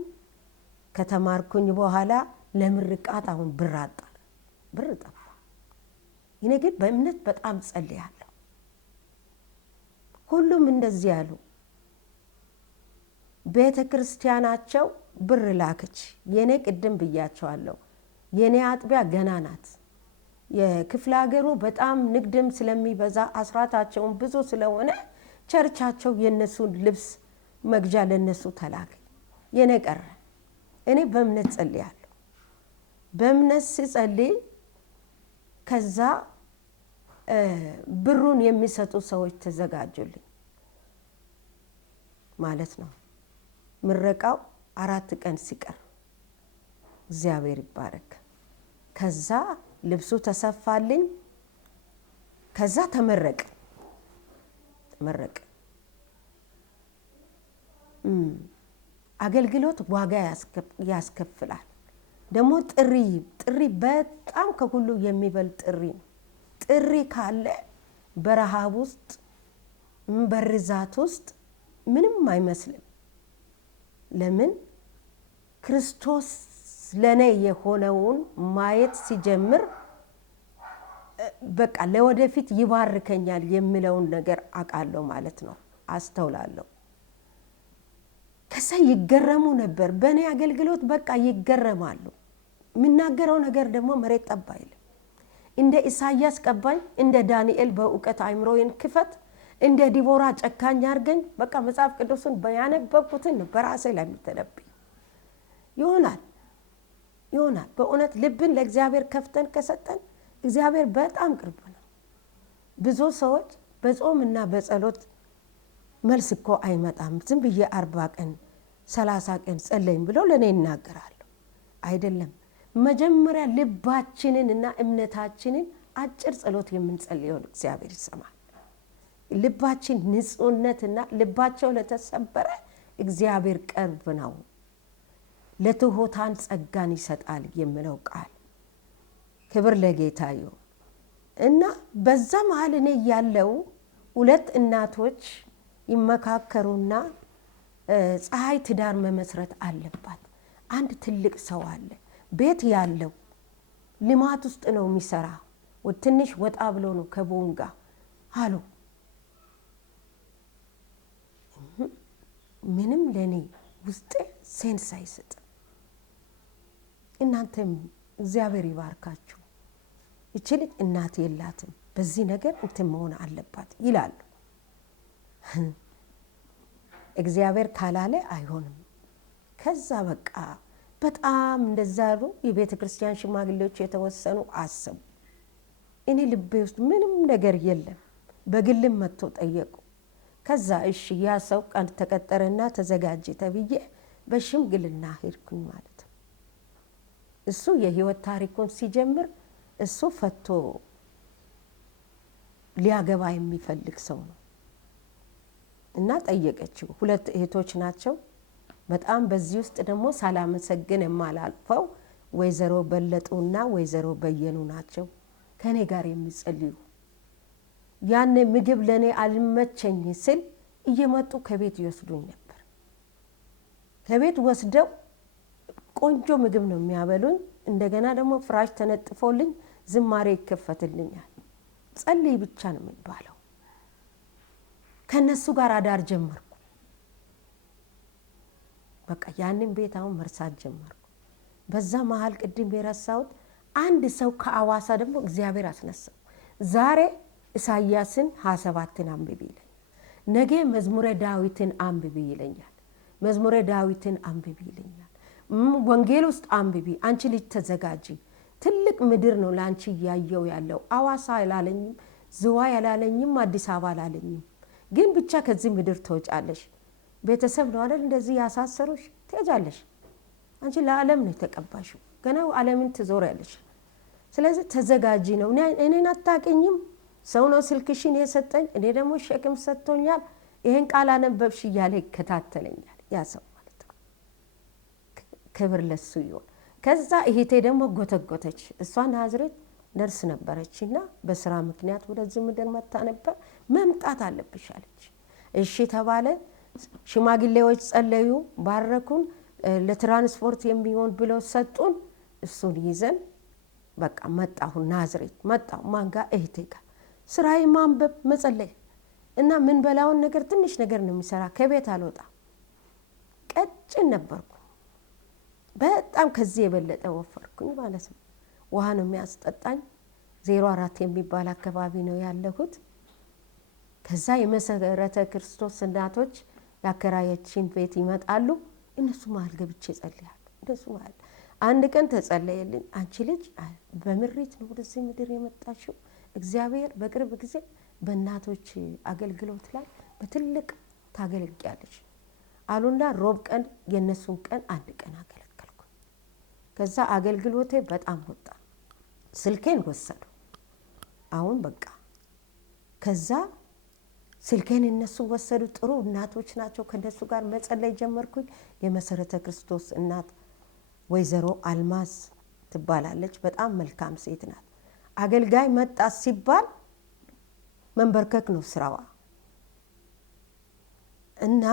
ከተማርኩኝ በኋላ ለምርቃት አሁን ብር ጠፋ። እኔ ግን በእምነት በጣም ጸልያለሁ። ሁሉም እንደዚህ ያሉ። ቤተ ክርስቲያናቸው ብር ላከች። የኔ ቅድም ብያቸዋለሁ፣ የኔ አጥቢያ ገና ናት። የክፍለ ሀገሩ በጣም ንግድም ስለሚበዛ አስራታቸውን ብዙ ስለሆነ ቸርቻቸው የነሱን ልብስ መግዣ ለነሱ ተላከ። የኔ ቀረ። እኔ በእምነት ጸልያለሁ። በእምነት ስጸልይ ከዛ ብሩን የሚሰጡ ሰዎች ተዘጋጁልኝ ማለት ነው። ምረቃው 4 ቀን ሲቀር እግዚአብሔር ይባረክ። ከዛ ልብሱ ተሰፋልኝ። ከዛ ተመረቀ። አገልግሎት ዋጋ ያስከፍላል። ደግሞ ጥሪ በጣም ከሁሉ የሚበልጥ ጥሪ ነው። ጥሪ ካለ በረሃብ ውስጥ በርዛት ውስጥ ምንም አይመስልም። ለምን ክርስቶስ ለኔ የሆነውን ማየት ሲጀምር በቃ ለወደፊት ይባርከኛል የሚለውን ነገር አውቃለሁ ማለት ነው፣ አስተውላለሁ። ከዛ ይገረሙ ነበር በእኔ አገልግሎት። በቃ ይገረማሉ። የምናገረው ነገር ደግሞ መሬት ጠብ አይልም። እንደ ኢሳያስ ቀባኝ፣ እንደ ዳንኤል በእውቀት አእምሮዬን ክፈት፣ እንደ ዲቦራ ጨካኝ አድርገኝ። በቃ መጽሐፍ ቅዱስን ያነበብኩትን በራሴ ላይ የሚተነብይ ይሆናል። በእውነት ልብን ለእግዚአብሔር ከፍተን ከሰጠን እግዚአብሔር በጣም ቅርብ ነው። ብዙ ሰዎች በጾምና በጸሎት መልስ እኮ አይመጣም፣ ዝም ብዬ 40 ቀን 30 ቀን ጸለይም ብለው ለእኔ ይናገራሉ። አይደለም። መጀመሪያ ልባችንን እና እምነታችንን አጭር ጸሎት የምንጸልየው እግዚአብሔር ይሰማል። ልባችን ንጹህነትና ልባቸው ለተሰበረ እግዚአብሔር ቅርብ ነው። ለትሑታን ጸጋን ይሰጣል የሚለው ቃል ክብር ለጌታ ይሁን። እና በዛ መሀል እኔ ያለው 2 እናቶች ይመካከሩና ፀሐይ ትዳር መመስረት አለባት። አንድ ትልቅ ሰው አለ፣ ቤት ያለው ልማት ውስጥ ነው የሚሰራ፣ ትንሽ ወጣ ብሎ ነው ከቦንጋ አሉ። ምንም ለኔ ውስጥ ሴንስ አይሰጥ። እናንተም እግዚአብሔር ይባርካችሁ። እቺ ልጅ እናት የላትም፣ በዚህ ነገር እንትን መሆን አለባት ይላሉ። እግዚአብሔር ካላለ አይሆንም። ከዛ በቃ በጣም እንደዛ ያሉ የቤተ ክርስቲያን ሽማግሌዎች የተወሰኑ አሰቡ። እኔ ልቤ ውስጥ ምንም ነገር የለም። በግልም መጥቶ ጠየቁ። ከዛ እሺ ያ ሰው ቀን ተቀጠረና ተዘጋጀ ተብዬ በሽምግልና ሄድኩኝ ማለት ነው። እሱ የህይወት ታሪኩን ሲጀምር እሱ ፈቶ ሊያገባ የሚፈልግ ሰው ነው እና ጠየቀችው። 2 እህቶች ናቸው። በጣም በዚህ ውስጥ ደግሞ ሳላመሰግን የማላልፈው ወይዘሮ በለጡና ወይዘሮ በየኑ ናቸው ከኔ ጋር የሚጸልዩ። ያኔ ምግብ ለኔ አልመቸኝ ስል እየመጡ ከቤት ይወስዱኝ ነበር። ከቤት ወስደው ቆንጆ ምግብ ነው የሚያበሉኝ። እንደገና ደግሞ ፍራሽ ተነጥፎልኝ ዝማሬ ይከፈትልኛል። ጸልይ ብቻ ነው የሚባለው። ከነሱ ጋር አዳር ጀመርኩ። በቃ ያንን ቤት አሁን መርሳት ጀመርኩ። በዛ መሃል ቅድም የረሳሁት አንድ ሰው ከአዋሳ ደግሞ እግዚአብሔር አስነሳው። ዛሬ ኢሳያስን 27ን አንብቢ ይለኛል። ነገ መዝሙረ ዳዊትን አንብቢ ይለኛል። መዝሙረ ዳዊትን አንብቢ ይለኛል። ወንጌል ውስጥ አንብቢ፣ አንቺ ልጅ ተዘጋጂ፣ ትልቅ ምድር ነው ላንቺ ያየው ያለው። አዋሳ አላለኝም፣ ዝዋይ አላለኝም፣ አዲስ አበባ አላለኝም። ግን ብቻ ከዚህ ምድር ትወጫለሽ። ቤተሰብ ነው አይደል እንደዚህ ያሳሰሩሽ፣ ትሄጃለሽ። አንቺ ለዓለም ነው የተቀባሽው፣ ገና ዓለምን ትዞሪያለሽ። ስለዚህ ተዘጋጂ ነው። እኔን አታውቂኝም፣ ሰው ነው ስልክሽን የሰጠኝ፣ እኔ ደግሞ ሸክም ሰጥቶኛል። ይሄን ቃል አነበብሽ እያለ ይከታተለኛል ያ ሰው ማለት ነው። ክብር ለሱ ይሁን። ከዛ እህቴ ደግሞ ጎተጎተች። እሷ ናዝሬት ነርስ ነበረችና በስራ ምክንያት ወደዚህ ምድር መጣ ነበር። መምጣት አለብሽ አለች። እሺ ተባለ። ሽማግሌዎች ጸለዩ፣ ባረኩን፣ ለትራንስፖርት የሚሆን ብለው ሰጡን። እሱን ይዘን በቃ መጣሁ፣ ናዝሬት መጣሁ። ማንጋ እህቴ ጋር ስራዬ ማንበብ መጸለይ እና ምን በላውን ነገር ትንሽ ነገር ነው የሚሰራ። ከቤት አልወጣ፣ ቀጭን ነበርኩ። በጣም ከዚህ የበለጠ ወፈርኩኝ ማለት ነው። ውሃ ነው የሚያስጠጣኝ። 04 የሚባል አካባቢ ነው ያለሁት። ከዛ የመሰረተ ክርስቶስ እናቶች ያከራየችን ቤት ይመጣሉ። እነሱ መሀል ገብቼ ጸልያለሁ። እነሱ መሀል አንድ ቀን ተጸለየልኝ። አንቺ ልጅ በምሪት ነው ወደዚህ ምድር የመጣችው፣ እግዚአብሔር በቅርብ ጊዜ በእናቶች አገልግሎት ላይ በትልቅ ታገለግያለች አሉና ሮብ ቀን የነሱን ቀን አንድ ቀን አገለገልኩ። ከዛ አገልግሎቴ በጣም ወጣ። ስልኬን ወሰዱ። አሁን በቃ ከዛ ስልኬን እነሱ ወሰዱ። ጥሩ እናቶች ናቸው። ከነሱ ጋር መጸለይ ጀመርኩኝ። የመሰረተ ክርስቶስ እናት ወይዘሮ አልማዝ ትባላለች። በጣም መልካም ሴት ናት። አገልጋይ መጣ ሲባል መንበርከክ ነው ስራዋ እና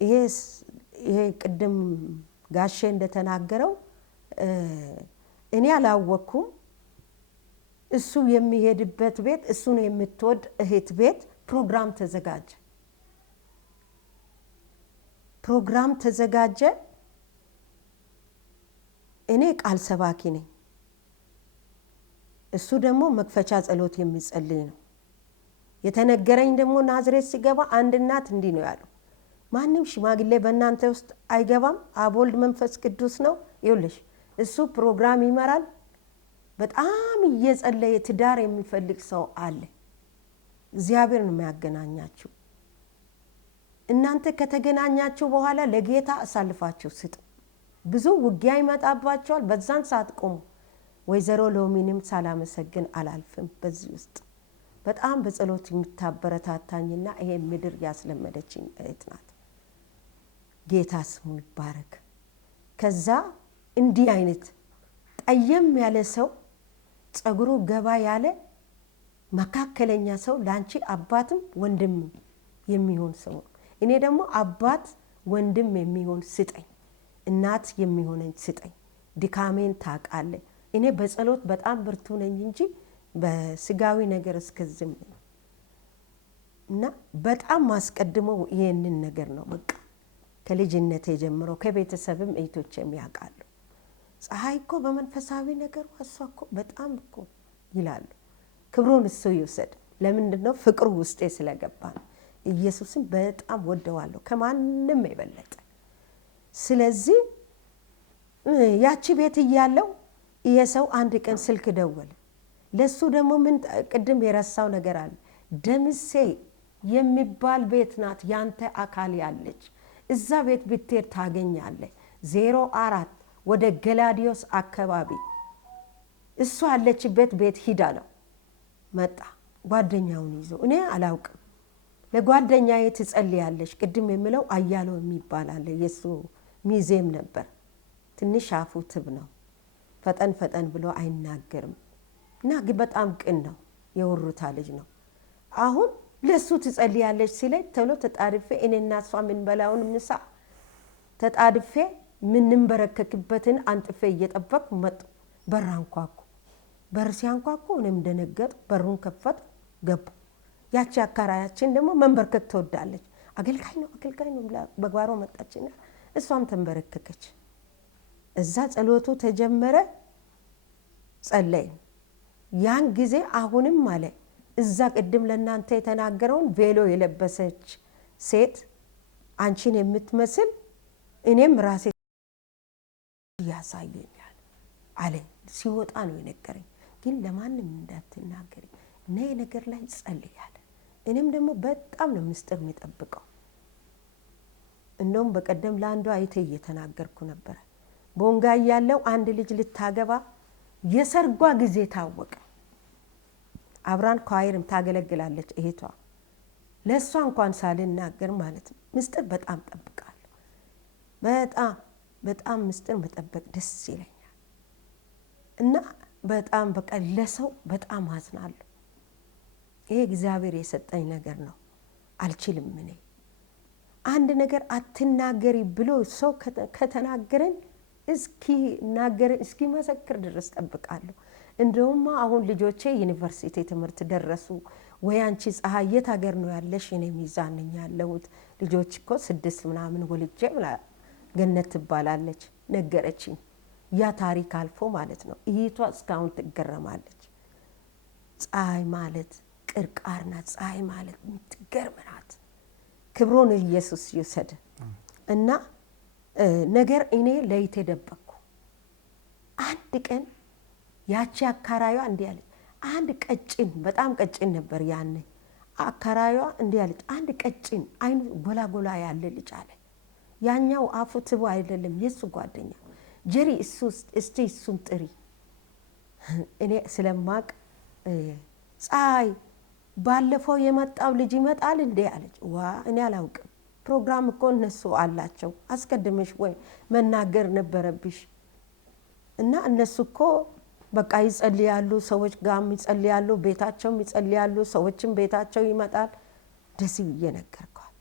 ይሄ ቅድም ጋሼ እንደተናገረው እኔ አላወኩም። እሱ የሚሄድበት ቤት እሱን የምትወድ እህት ቤት ፕሮግራም ተዘጋጀ። እኔ ቃል ሰባኪ ነኝ፣ እሱ ደግሞ መክፈቻ ጸሎት የሚጸልይ ነው። የተነገረኝ ደግሞ ናዝሬት ሲገባ አንድ እናት እንዲህ ነው ያለው፣ ማንም ሽማግሌ በእናንተ ውስጥ አይገባም፣ አብ ወልድ መንፈስ ቅዱስ ነው። ይኸውልሽ እሱ ፕሮግራም ይመራል። በጣም እየጸለየ ትዳር የሚፈልግ ሰው አለ። እግዚአብሔር ነው የሚያገናኛችሁ። እናንተ ከተገናኛችሁ በኋላ ለጌታ አሳልፋችሁ ስጡ። ብዙ ውጊያ ይመጣባቸዋል። በዛን ሰዓት ቆሙ። ወይዘሮ ሎሚንም ሳላመሰግን አላልፍም። በዚህ ውስጥ በጣም በጸሎት የምታበረታታኝና ይሄ ምድር ያስለመደችኝ እህት ናት። ጌታ ስሙ ይባረክ። ከዛ እንዲህ አይነት ጠየም ያለ ሰው፣ ጸጉሩ ገባ ያለ መካከለኛ ሰው ላንቺ አባትም ወንድም የሚሆን ሰው ነው። እኔ ደግሞ አባት ወንድም የሚሆን ስጠኝ፣ እናት የሚሆነኝ ስጠኝ። ድካሜን ታውቃለህ። እኔ በጸሎት በጣም ብርቱ ነኝ እንጂ በስጋዊ ነገር እስከዝም ነኝ እና በጣም ማስቀድመው ይሄንን ነገር ነው። በቃ ከልጅነቴ ጀምሮ ከቤተሰብም እህቶቼም ያውቃሉ። ፀሐይ እኮ በመንፈሳዊ ነገር እሷ እኮ በጣም እኮ ይላሉ። ክብሩን እሱ ይውሰድ። ለምንድን ነው? ፍቅሩ ውስጤ ስለገባ ነው። ኢየሱስን በጣም ወደዋለሁ ከማንም የበለጠ። ስለዚህ ያቺ ቤት እያለው ይሄ ሰው አንድ ቀን ስልክ ደወለ። ለሱ ደግሞ ምን ቅድም የረሳው ነገር አለ። ደምሴ የሚባል ቤት ናት ያንተ አካል ያለች፣ እዛ ቤት ብትሄድ ታገኛለህ። 04 ወደ ገላዲዮስ አካባቢ እሱ ያለችበት ቤት ሂዳ ነው መጣ። ጓደኛውን ይዞ እኔ አላውቅም። ለጓደኛዬ ትጸልያለች። ቅድም የምለው አያለው የሚባል አለ። የሱ ሚዜም ነበር። ትንሽ አፉ ትብ ነው። ፈጠን ፈጠን ብሎ አይናገርም እና በጣም ቅን ነው። የወሩታ ልጅ ነው። አሁን ለሱ ትጸልያለች ሲለኝ ቶሎ ተጣድፌ እኔና እሷ የምንበላውን ምሳ ተጣድፌ ምንንበረከክበትን አንጥፌ እየጠበቅኩ መጡ። በር አንኳኩ። በር ሲያንኳኩ እኔም ደነገጥኩ። በሩን ከፈቱ፣ ገቡ። ያቺ አካራያችን ደግሞ መንበርከክ ትወዳለች። አገልጋይ ነው ብላ በጓሮ መጣችና እሷም ተንበረከከች። እዛ ጸሎቱ ተጀመረ። ጸለይን። ያን ጊዜ አሁንም አለ እዛ ቅድም ለእናንተ የተናገረውን ቬሎ የለበሰች ሴት አንቺን የምትመስል እኔም ራሴ ያሳየኛል አለ። ሲወጣ ነው የነገረኝ። ግን ለማንም እንዳትናገሪ እና የነገር ላይ ጸልያለ። እኔም ደግሞ በጣም ነው ምስጢር የሚጠብቀው። እንደውም በቀደም ለአንዷ አይቴ እየተናገርኩ ነበረ። ቦንጋ ያለው አንድ ልጅ ልታገባ የሰርጓ ጊዜ ታወቀ። አብራን ኳይርም ታገለግላለች እህቷ። ለእሷ እንኳን ሳልናገር ማለት ነው። ምስጢር በጣም ጠብቃለሁ። በጣም ምስጢር መጠበቅ ደስ ይለኛል እና በጣም በቃ ለሰው በጣም አዝናለሁ። ይሄ እግዚአብሔር የሰጠኝ ነገር ነው። አልችልም። እኔ አንድ ነገር አትናገሪ ብሎ ሰው ከተናገረን እስኪ መሰክር ድረስ ጠብቃለሁ። እንደውም አሁን ልጆቼ ዩኒቨርሲቲ ትምህርት ደረሱ። ወይ አንቺ ፀሐይ የት ሀገር ነው ያለሽ? እኔ ሚዛን ነኝ ያለሁት። ልጆች እኮ 6 ምናምን ወልጄ ገነት ትባላለች ነገረችኝ። ያ ታሪክ አልፎ ማለት ነው። እህቷ እስካሁን ትገረማለች። ፀሐይ ማለት ቅርቃር ናት። ፀሐይ ማለት የምትገርም ናት። ክብሩን ኢየሱስ ይውሰድ። እና ነገር እኔ ለይቴ ደበቅኩ። አንድ ቀን ያቺ አካራዩዋ እንዲህ አለች። አንድ ቀጭን በጣም ቀጭን ነበር ያኔ። አካራዩዋ እንዲህ አለች። አንድ ቀጭን አይኑ ጎላ ጎላ ያለ ልጅ አለ። ያኛው አፉ ትቡ አይደለም የሱ ጓደኛ ጀሪ እስቲ እሱን ጥሪ። እኔ ስለማቅ ፀሐይ ባለፈው የመጣው ልጅ ይመጣል እንዴ አለች። ዋ እኔ አላውቅም። ፕሮግራም እኮ እነሱ አላቸው። አስቀድመሽ ወይ መናገር ነበረብሽ። እና እነሱ እኮ በቃ ይጸልያሉ፣ ሰዎች ጋርም ይጸልያሉ፣ ቤታቸውም ይጸልያሉ፣ ሰዎችም ቤታቸው ይመጣል። እንደዚህ ብዬ ነገርኳት።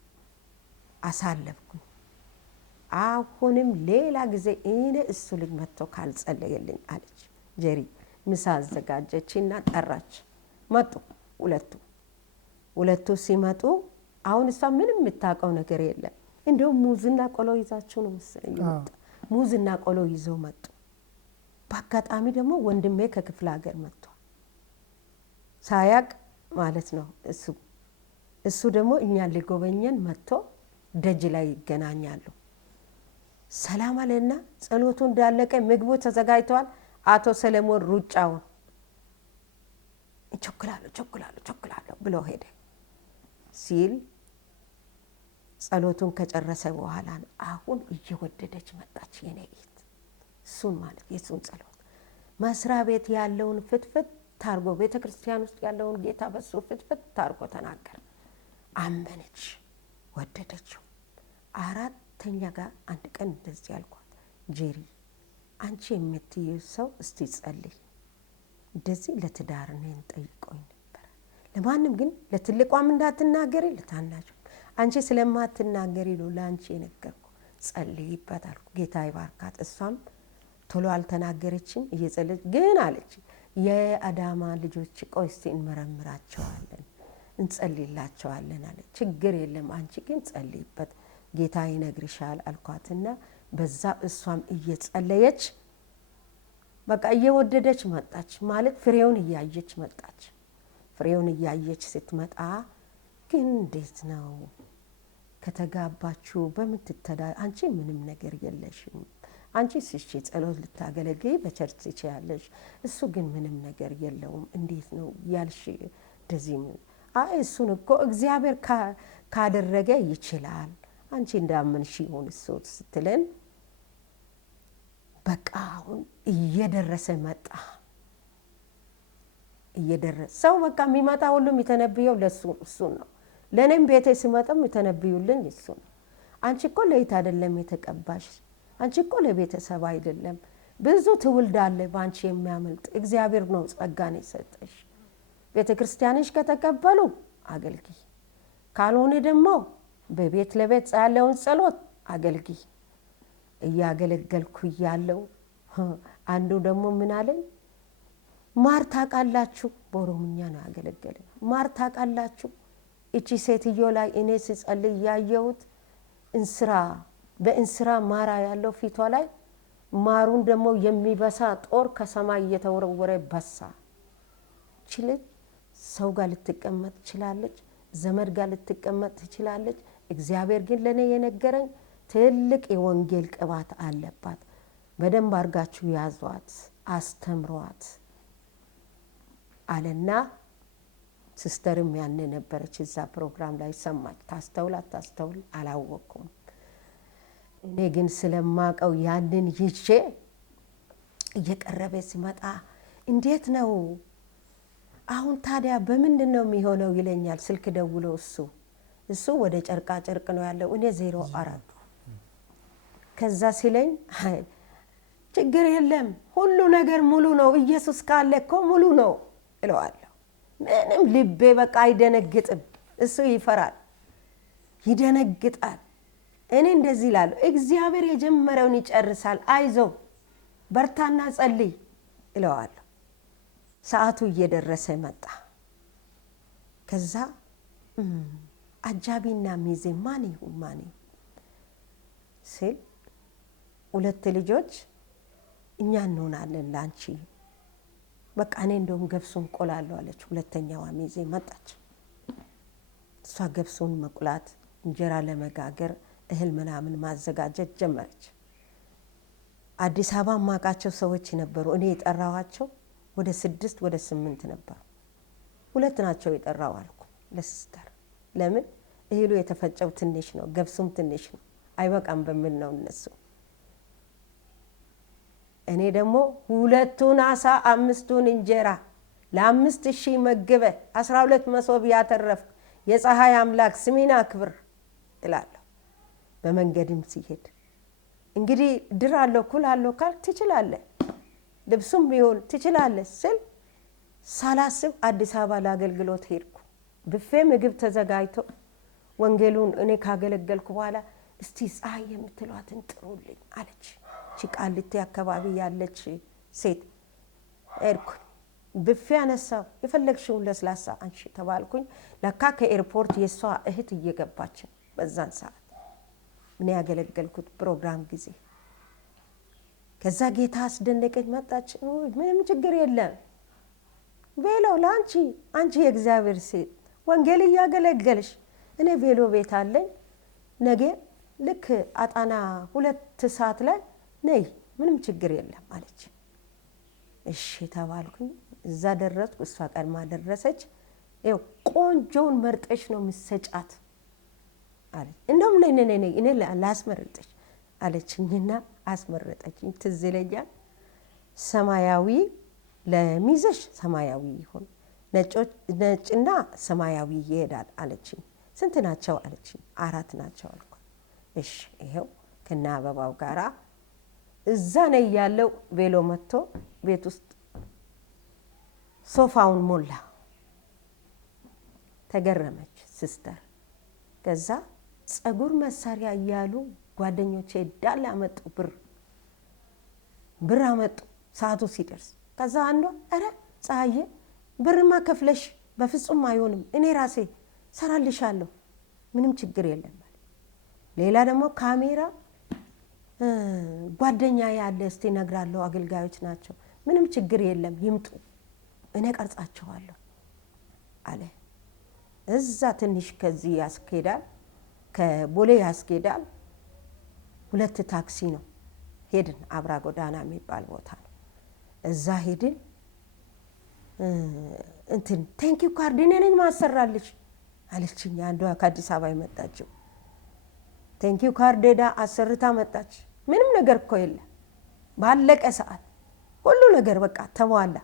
አሳለፍኩኝ። አሁንም ሌላ ጊዜ እኔ እሱ ልጅ መጥቶ ካልጸለየልኝ አለች። ጀሪ ምሳ አዘጋጀችና ጠራች። መጡ ሁለቱ ሲመጡ አሁን እሷ ምንም የምታውቀው ነገር የለም። እንደውም ሙዝና ቆሎ ይዛችሁ ነው መሰለኝ መጣ። ሙዝና ቆሎ ይዘው መጡ። በአጋጣሚ ደግሞ ወንድሜ ከክፍለ ሀገር መጥቷል። ሳያቅ ማለት ነው። እሱ ደግሞ እኛን ሊጎበኘን መጥቶ ደጅ ላይ ይገናኛሉ። ሰላም አለና ጸሎቱ እንዳለቀ ምግቡ ተዘጋጅቷል። አቶ ሰለሞን ሩጫውን ቸኩላለሁ ብሎ ሄደ። ሲል ጸሎቱን ከጨረሰ በኋላ ነው አሁን እየወደደች መጣች የኔ እህት። እሱን ማለት የሱን ጸሎት መስሪያ ቤት ያለውን ፍትፍት ታርጎ ቤተ ክርስቲያን ውስጥ ያለውን ጌታ በሱ ፍትፍት ታርጎ ተናገረ። አመነች፣ ወደደችው። አራተኛ ጋር አንድ ቀን እንደዚህ ያልኳት፣ ጄሪ አንቺ የምትይው ሰው እስቲ ጸልይ፣ እንደዚህ ለትዳር ነን ጠይቆኝ ነበር። ለማንም ግን ለትልቋም እንዳትናገሪ ለታናቸው አንቺ ስለማትናገሪ ነው ለአንቺ የነገርኩ፣ ጸልይበት አልኩ። ጌታ ይባርካት። እሷም ቶሎ አልተናገረችም። እየጸለች ግን አለች የአዳማ ልጆች ቆይ እስቲ እንመረምራቸዋለን እንጸልይላቸዋለን አለ። ችግር የለም አንቺ ግን ጸልይበት ጌታ ይነግርሻል አልኳትና በዛ እሷም እየጸለየች በቃ እየወደደች መጣች። ማለት ፍሬውን እያየች መጣች። ፍሬውን እያየች ስትመጣ ግን እንዴት ነው ከተጋባችሁ በምትተዳ አንቺ ምንም ነገር የለሽም። አንቺ እሺ ጸሎት ልታገለግይ በቸርች ትችያለሽ፣ እሱ ግን ምንም ነገር የለውም። እንዴት ነው ያልሽ? እንደዚህ አይ እሱን እኮ እግዚአብሔር ካደረገ ይችላል፣ አንቺ እንዳመንሽ ይሁን እሱ ስትለን በቃ አሁን እየደረሰ መጣ። እየደረሰ ሰው በቃ የሚመጣ ሁሉም የተነብየው ለሱ እሱን ነው። ለኔም ቤቴ ሲመጣም የተነብዩልኝ እሱ ነው። አንቺ እኮ ለይት አይደለም የተቀባሽ፣ አንቺ እኮ ለቤተሰብ አይደለም፣ ብዙ ትውልድ አለ ባንቺ የሚያመልጥ እግዚአብሔር ነው ጸጋን የሰጠሽ። ቤተ ክርስቲያንሽ ከተቀበሉ አገልግይ፣ ካልሆነ ደግሞ በቤት ለቤት ያለውን ጸሎት አገልግይ። እያገለገልኩ ያለው አንዱ ደግሞ ምን አለኝ፣ ማር ታውቃላችሁ? በኦሮምኛ ነው ያገለገለ። ማር ታውቃላችሁ? እቺ ሴትዮ ላይ እኔ ስጸልይ ያየሁት እንስራ በእንስራ ማራ ያለው ፊቷ ላይ ማሩን ደግሞ የሚበሳ ጦር ከሰማይ እየተወረወረ በሳ። ችልጅ ሰው ጋር ልትቀመጥ ትችላለች፣ ዘመድ ጋር ልትቀመጥ ትችላለች። እግዚአብሔር ግን ለኔ የነገረኝ ትልቅ የወንጌል ቅባት አለባት። በደንብ አርጋችሁ ያዟት፣ አስተምሯት አለና ሲስተርም ያኔ ነበረች እዛ ፕሮግራም ላይ ሰማች። ታስተውል አታስተውል አላወቅኩም። እኔ ግን ስለማቀው ያንን ይዤ እየቀረበ ሲመጣ እንዴት ነው አሁን ታዲያ በምንድን ነው የሚሆነው ይለኛል። ስልክ ደውሎ እሱ ወደ ጨርቃ ጨርቅ ነው ያለው፣ እኔ 04 ከዛ ሲለኝ ችግር የለም ሁሉ ነገር ሙሉ ነው፣ ኢየሱስ ካለ እኮ ሙሉ ነው እለዋለሁ። ምንም ልቤ በቃ አይደነግጥም። እሱ ይፈራል፣ ይደነግጣል። እኔ እንደዚህ እላለሁ፣ እግዚአብሔር የጀመረውን ይጨርሳል፣ አይዞ በርታና ጸልይ እለዋለሁ። ሰዓቱ እየደረሰ መጣ። ከዛ አጃቢና ሚዜ ማን ይሁን ስል 2 ልጆች እኛ እንሆናለን ላንቺ በቃ እኔ እንደውም ገብሱን ቆላለሁ አለች። ሁለተኛዋ ሚዜ መጣች። እሷ ገብሱን መቁላት እንጀራ ለመጋገር እህል ምናምን ማዘጋጀት ጀመረች። አዲስ አበባ ማቃቸው ሰዎች ነበሩ። እኔ የጠራዋቸው ወደ 6 ወደ 8 ነበሩ። 2 ናቸው የጠራው አልኩ ለሲስተር። ለምን እህሉ የተፈጨው ትንሽ ነው፣ ገብሱም ትንሽ ነው፣ አይበቃም በሚል ነው እነሱ። እኔ ደግሞ 2 አሳ 5 እንጀራ ለ5000 መግበ 12 መሶብ ያተረፍ የፀሐይ አምላክ ስሜን አክብር እላለሁ። በመንገድም ሲሄድ እንግዲህ ድር አለው ኩል አለው ካል ትችላለህ፣ ልብሱም ቢሆን ትችላለህ ስል ሳላስብ አዲስ አበባ ለአገልግሎት ሄድኩ። ብፌ ምግብ ተዘጋጅቶ ወንጌሉን እኔ ካገለገልኩ በኋላ እስቲ ፀሐይ የምትሏትን ጥሩልኝ አለች። ቃሊቲ አካባቢ ያለች ሴት ሄድኩ። ብፌ አነሳው። የፈለግሽውን ለስላሳ አንቺ ተባልኩኝ። ለካ ከኤርፖርት የሷ እህት እየገባች በዛን ሰዓት ምን ያገለገልኩት ፕሮግራም ጊዜ። ከዛ ጌታ አስደነቀኝ። መጣች። ምንም ችግር የለም ቬሎ ላንቺ፣ አንቺ የእግዚአብሔር ሴት ወንጌል እያገለገልሽ፣ እኔ ቬሎ ቤት አለኝ፣ ነገ ልክ አጣና 2 ሰዓት ላይ ነይ፣ ምንም ችግር የለም አለች። እሺ ተባልኩኝ። እዛ ደረስኩ። እሷ ቀድማ ደረሰች። ይኸው ቆንጆውን መርጠሽ ነው የምትሰጫት አለች። እንደውም ነይ እኔ ላስመርጥሽ አለችኝና አስመረጠችኝ። ትዝ ይለኛል። ሰማያዊ ለሚዘሽ ሰማያዊ ይሁን፣ ነጭና ሰማያዊ ይሄዳል አለችኝ። ስንት ናቸው አለችኝ። 4 ናቸው አልኩ። እሺ ይሄው ከና አበባው ጋራ እዛ ነው ያለው። ቬሎ መጥቶ ቤት ውስጥ ሶፋውን ሞላ። ተገረመች ሲስተር። ከዛ ጸጉር መሳሪያ እያሉ ጓደኞቼ ዳል አመጡ፣ ብር አመጡ ሰዓቱ ሲደርስ። ከዛ አንዷ አረ ፀሐዬ ብርማ ከፍለሽ በፍጹም አይሆንም፣ እኔ ራሴ ሰራልሻለሁ፣ ምንም ችግር የለም። ሌላ ደግሞ ካሜራ ጓደኛ ያለ እስቲ ነግራለሁ፣ አገልጋዮች ናቸው፣ ምንም ችግር የለም ይምጡ፣ እኔ ቀርጻቸዋለሁ አለ። እዛ ትንሽ ከዚህ ያስኬዳል፣ ከቦሌ ያስኬዳል። 2 ታክሲ ነው። ሄድን። አብራ ጎዳና የሚባል ቦታ ነው። እዛ ሄድን። እንትን ቴንኪው ካርድ እኔ ነኝ ማሰራልሽ አለችኝ። አንዷ ከአዲስ አበባ የመጣችው ቴንኪው ካርድ ሄዳ አሰርታ መጣች። ምንም ነገር እኮ የለም። ባለቀ ሰዓት ሁሉ ነገር በቃ ተሟላ።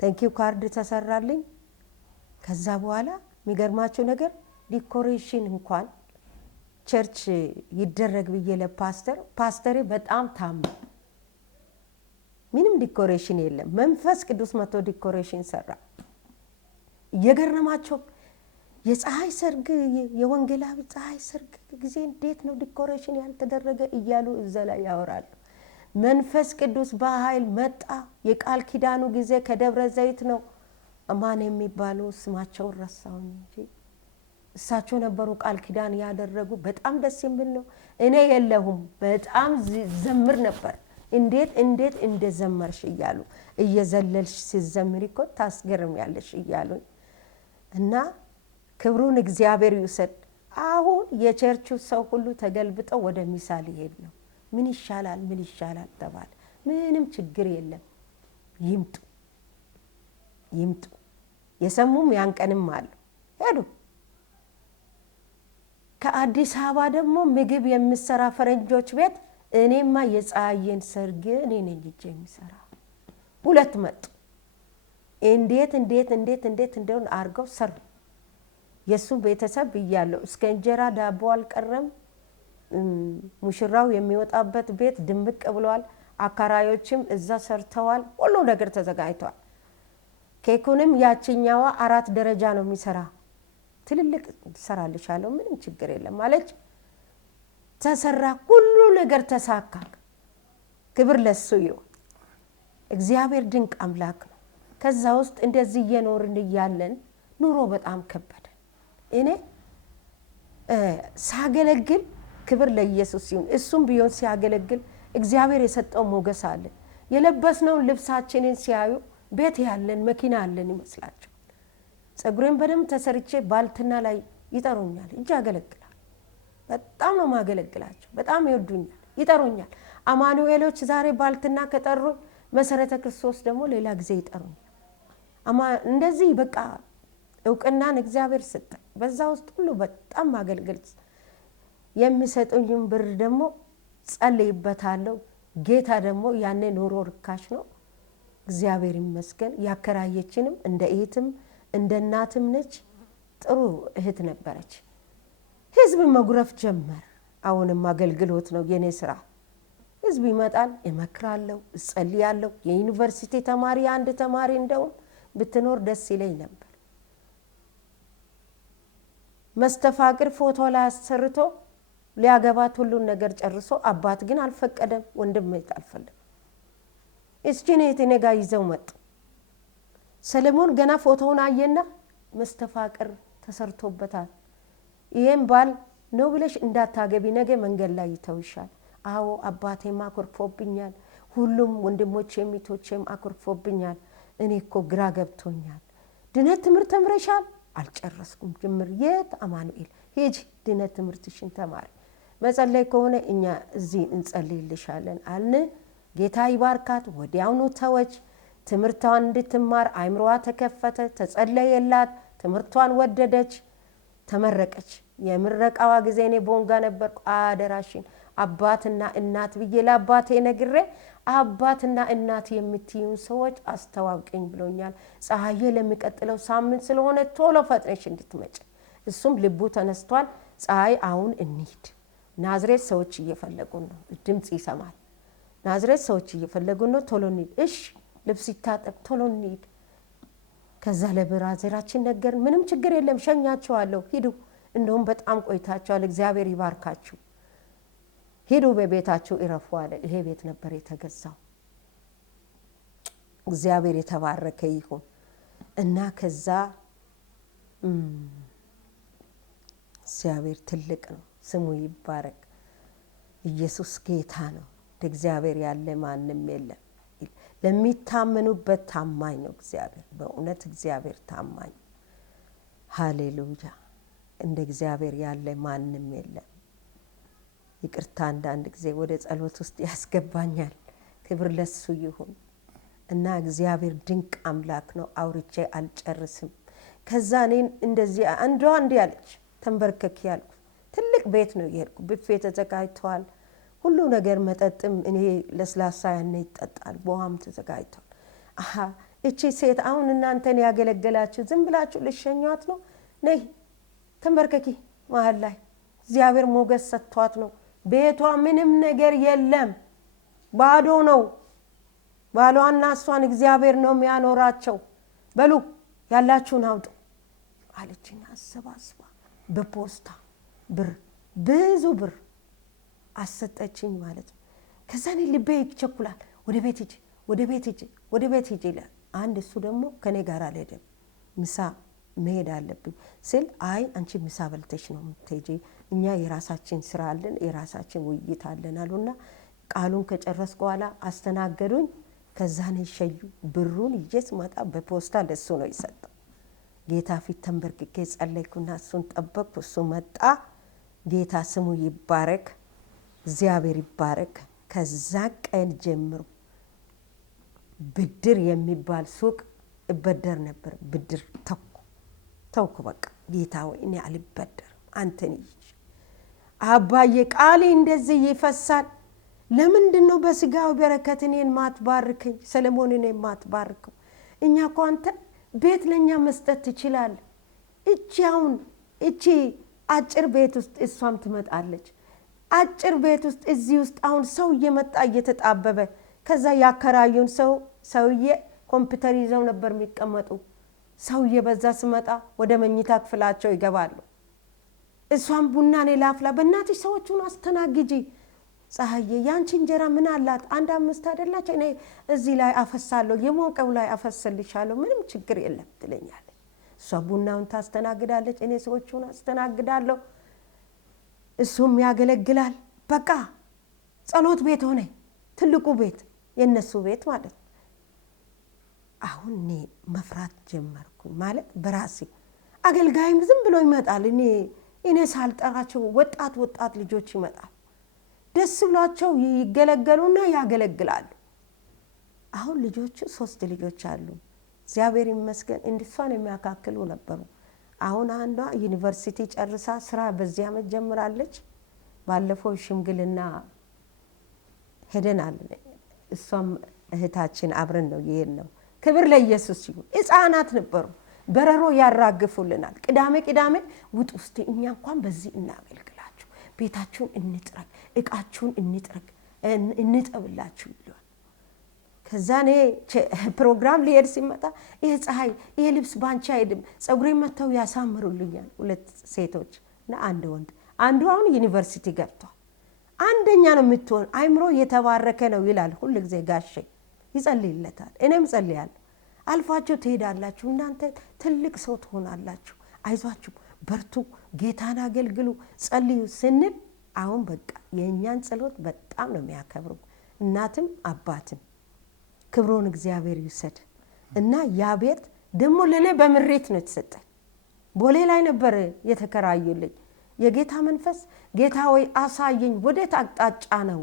ቴንኪው ካርድ ተሰራልኝ። ከዛ በኋላ የሚገርማችሁ ነገር ዲኮሬሽን እንኳን ቸርች ይደረግ ብዬ ፓስተሬ በጣም ታማ፣ ምንም ዲኮሬሽን የለም። መንፈስ ቅዱስ መቶ ዲኮሬሽን ሰራ። እየገረማቸው የፀሐይ ሰርግ የወንጌላዊ ፀሐይ ሰርግ ጊዜ እንዴት ነው ዲኮሬሽን ያልተደረገ እያሉ እዛ ላይ ያወራሉ። መንፈስ ቅዱስ በኃይል መጣ። የቃል ኪዳኑ ጊዜ ከደብረ ዘይት ነው። ማን የሚባሉ ስማቸው ረሳው እንጂ እሳቸው ነበሩ ቃል ኪዳን ያደረጉ። በጣም ደስ የሚል ነው። እኔ የለሁም፣ በጣም ዘምር ነበር። እንዴት እንደዘመርሽ እያሉ እየዘለልሽ ሲዘምሪ እኮ ታስገርሚያለሽ እያሉ እና ክብሩን እግዚአብሔር ይውሰድ። አሁን የቸርቹ ሰው ሁሉ ተገልብጠው ወደ ሚሳ ሊሄድ ነው። ምን ይሻላል ተባለ። ምንም ችግር የለም ይምጡ። የሰሙም ያንቀንም አሉ። ሄዱ። ከአዲስ አበባ ደግሞ ምግብ የሚሰራ ፈረንጆች ቤት እኔማ የፀሐይን ሰርግ እኔ ነኝ የሚሰራ 2 መጡ። እንዴት እንደሆነ አድርገው ሰሩ። የሱ ቤተሰብ ብያለሁ። እስከ እንጀራ ዳቦ አልቀረም። ሙሽራው የሚወጣበት ቤት ድምቅ ብሏል። አካራዮችም እዛ ሰርተዋል። ሁሉ ነገር ተዘጋጅቷል። ኬኩንም ያችኛዋ 4 ደረጃ ነው የሚሰራ። ትልልቅ ሰራልሻለሁ፣ ምንም ችግር የለም ማለች። ተሰራ። ሁሉ ነገር ተሳካ። ክብር ለሱ ይሁን። እግዚአብሔር ድንቅ አምላክ ነው። ከዛ ውስጥ እንደዚህ እየኖርን እያለን ኑሮ በጣም ከበደ። እኔ ሳገለግል ክብር ለኢየሱስ ይሁን። እሱም ቢሆን ሲያገለግል እግዚአብሔር የሰጠው ሞገስ አለ። የለበስነውን ልብሳችንን ሲያዩ ቤት ያለን መኪና አለን ይመስላቸው። ጸጉሬን በደንብ ተሰርቼ ባልትና ላይ ይጠሩኛል፣ እጅ ያገለግላል። በጣም ነው ማገለግላቸው፣ በጣም ይወዱኛል፣ ይጠሩኛል። አማኑኤሎች ዛሬ ባልትና ከጠሩኝ መሰረተ ክርስቶስ ደግሞ ሌላ ጊዜ ይጠሩኛል። እንደዚህ በቃ እውቅናን እግዚአብሔር ሰጠኝ። በዛ ውስጥ ሁሉ በጣም ማገልገል የሚሰጡኝም ብር ደግሞ ጸልይበታለሁ። ጌታ ደግሞ ያኔ ኑሮ ርካሽ ነው፣ እግዚአብሔር ይመስገን። ያከራየችንም እንደ እህትም እንደ እናትም ነች፣ ጥሩ እህት ነበረች። ህዝብ መጉረፍ ጀመር። አሁንም አገልግሎት ነው የኔ ስራ። ህዝብ ይመጣል፣ እመክራለሁ፣ እጸልያለሁ። የዩኒቨርሲቲ ተማሪ አንድ ተማሪ እንደውም ብትኖር ደስ ይለኝ ነበር። መስተፋቅር ፎቶ ላይ አሰርቶ ሊያገባት ሁሉን ነገር ጨርሶ አባት ግን አልፈቀደም። ወንድም አልፈለገም። እስኪኔት እኔ ጋር ይዘው መጡ። ሰለሞን ገና ፎቶውን አየና መስተፋቅር ተሰርቶበታል፣ ይሄን ባል ነው ብለሽ እንዳታገቢ ነገ መንገድ ላይ ይተውሻል። አዎ አባቴም አኮርፎብኛል፣ ሁሉም ወንድሞቼም ሚቶቼም አኮርፎብኛል። እኔ እኮ ግራ ገብቶኛል። ድነት ትምህርት ተምረሻል? አልጨረስኩም። ጅምር የት? አማኑኤል ሂጂ ድነት ትምህርትሽን ተማሪ። መጸለይ ከሆነ እኛ እዚህ እንጸልይልሻለን አልን። ጌታ ይባርካት። ወዲያውኑ ተወች። ትምህርቷን እንድትማር አይምሮዋ ተከፈተ፣ ተጸለየላት፣ ትምህርቷን ወደደች፣ ተመረቀች። የምረቃዋ ጊዜ እኔ ቦንጋ ነበርኩ። አደራሽን አባትና እናት ብዬ ለአባቴ ነግሬ አባትና እናት የምትዩን ሰዎች አስተዋውቀኝ ብሎኛል። ፀሐዬ ለሚቀጥለው ሳምንት ስለሆነ ቶሎ ፈጥነሽ እንድትመጭ። እሱም ልቡ ተነስቷል። ፀሐይ አሁን እንሂድ፣ ናዝሬት ሰዎች እየፈለጉን ነው። ድምጽ ይሰማል። ናዝሬት ሰዎች እየፈለጉን ነው፣ ቶሎ እንሂድ። እሺ ልብስ ይታጠብ፣ ቶሎ እንሂድ። ከዛ ለብራዘራችን ነገር ምንም ችግር የለም ሸኛቸዋለሁ፣ ሂዱ። እንደውም በጣም ቆይታቸዋል፣ እግዚአብሔር ይባርካችሁ፣ ሂዱ በቤታችሁ ይረፉ አለ። ይሄ ቤት ነበር የተገዛው። እግዚአብሔር የተባረከ ይሁን። እና ከዛ እግዚአብሔር ትልቅ ነው፣ ስሙ ይባረክ። ኢየሱስ ጌታ ነው። እግዚአብሔር ያለ ማንም የለም። ለሚታመኑበት ታማኝ ነው እግዚአብሔር። በእውነት እግዚአብሔር ታማኝ። ሃሌሉያ። እንደ እግዚአብሔር ያለ ማንም የለም። ይቅርታ አንዳንድ ጊዜ ወደ ጸሎት ውስጥ ያስገባኛል። ክብር ለሱ ይሁን። እና እግዚአብሔር ድንቅ አምላክ ነው። አውርቼ አልጨርስም። ከዛ እኔን እንደዚህ አንዷ እንዲህ አለች፣ ተንበርከክ ያልኩ። ትልቅ ቤት ነው የሄድኩ። ብፌ ተዘጋጅቷል፣ ሁሉ ነገር መጠጥም እኔ ለስላሳ ያኔ ይጠጣል፣ በውሃም ተዘጋጅቷል። እቺ ሴት አሁን እናንተን ያገለገላችሁ ዝም ብላችሁ ልሸኟት ነው? ነይ ተንበርከኪ መሀል ላይ። እግዚአብሔር ሞገስ ሰጥቷት ነው። ቤቷ ምንም ነገር የለም፣ ባዶ ነው። ባሏና እሷን እግዚአብሔር ነው የሚያኖራቸው። በሉ ያላችሁን አውጡ አለችኝ። አሰባስባ በፖስታ ብር ብዙ ብር አሰጠችኝ ማለት ነው። ከዛ እኔ ልቤ ይቸኩላል። ወደ ቤት ሂጂ፣ ወደ ቤት ሂጂ፣ ወደ ቤት ሂጂ ይላል። አንድ እሱ ደግሞ ከኔ ጋር አልሄደም፣ ምሳ መሄድ አለብኝ ስል፣ አይ አንቺ ምሳ በልተሽ ነው የምትሄጂ፣ እኛ የራሳችን ስራ አለን፣ የራሳችን ውይይት አለን አሉና ቃሉን ከጨረስኩ በኋላ አስተናገዱኝ። ከዛ ነው ሸዩ። ብሩን ይዤ ስመጣ በፖስታ ለሱ ነው የሰጠው። ጌታ ፊት ተንበርክኬ ጸለይኩና እሱን ጠበቅኩ። እሱ መጣ። ጌታ ስሙ ይባረክ፣ እግዚአብሔር ይባረክ። ከዛ ቀን ጀምሮ ብድር የሚባል ሱቅ እበደር ነበር። ብድር ተውኩ። በቃ ጌታ ወይ እኔ አልበደርም፣ አንተን ይዤ። አባዬ ቃሌ እንደዚህ ይፈሳል፣ ለምንድን ነው በስጋው በረከት እኔን ማትባርከኝ? ሰለሞን እኔን ማትባርከው? እኛ እኮ አንተ ቤት ለኛ መስጠት ትችላለህ። እቺ አጭር ቤት ውስጥ እሷም ትመጣለች። አጭር ቤት ውስጥ እዚህ ውስጥ አሁን ሰው እየመጣ እየተጣበበ፣ ከዛ ያከራዩን ሰውዬ ኮምፒውተር ይዘው ነበር የሚቀመጡ። ሰውዬ በዛ ስመጣ ወደ መኝታ ክፍላቸው ይገባሉ። እሷም ቡና እኔ ላፍላ፣ በእናትሽ ሰዎቹን አስተናግጂ። ፀሐዬ ያንቺ እንጀራ ምን አላት? 1-5 አይደላች? እኔ እዚህ ላይ አፈሳለሁ፣ የሞቀው ላይ አፈስልሻለሁ፣ ምንም ችግር የለም ትለኛለች። እሷ ቡናውን ታስተናግዳለች፣ እኔ ሰዎቹን አስተናግዳለሁ፣ እሱም ያገለግላል። በቃ ጸሎት ቤት ሆነ። ትልቁ ቤት የነሱ ቤት ማለት ነው። አሁን እኔ መፍራት ጀመርኩ ማለት በራሴ። አገልጋይም ዝም ብሎ ይመጣል። እኔ ሳልጠራቸው ወጣት ልጆች ይመጣል። ደስ ብሏቸው ይገለገሉና ያገለግላሉ። አሁን ልጆቹ 3 ልጆች አሉ። እግዚአብሔር ይመስገን እንድሷን የሚያካክሉ ነበሩ። አሁን አንዷ ዩኒቨርሲቲ ጨርሳ ስራ በዚህ ዓመት ጀምራለች። ባለፈው ሽምግልና ሄደናል። እሷም እህታችን አብረን ነው የሄድነው። ክብር ለኢየሱስ ይሁን። ሕፃናት ነበሩ። በረሮ ያራግፉልናል። ቅዳሜ ውጡ እስቲ እኛ እንኳን በዚህ እናገልግላችሁ፣ ቤታችሁን እንጥረግ፣ እቃችሁን እንጠብላችሁ ይሏል። ከዛ እኔ ፕሮግራም ሊሄድ ሲመጣ ይሄ ፀሐይ ይሄ ልብስ ባንቺ አይሄድም፣ ፀጉሬን መተው ያሳምሩልኛል 2 ሴቶች እና 1 ወንድ። አንዱ አሁን ዩኒቨርሲቲ ገብቷል። አንደኛ ነው የምትሆን፣ አይምሮ የተባረከ ነው ይላል ሁሉ ጊዜ ጋሼ ይጸልይለታል። እኔም ጸልያለሁ። አልፋችሁ ትሄዳላችሁ፣ እናንተ ትልቅ ሰው ትሆናላችሁ፣ አይዟችሁ፣ በርቱ፣ ጌታን አገልግሉ፣ ጸልዩ ስንል አሁን በቃ የእኛን ጸሎት በጣም ነው የሚያከብሩ። እናትም አባትም ክብሩን እግዚአብሔር ይውሰድ። እና ያ ቤት ደግሞ ለኔ በምሬት ነው የተሰጠኝ። ቦሌ ላይ ነበር የተከራዩልኝ። የጌታ መንፈስ ጌታ ወይ አሳየኝ ወዴት አቅጣጫ ነው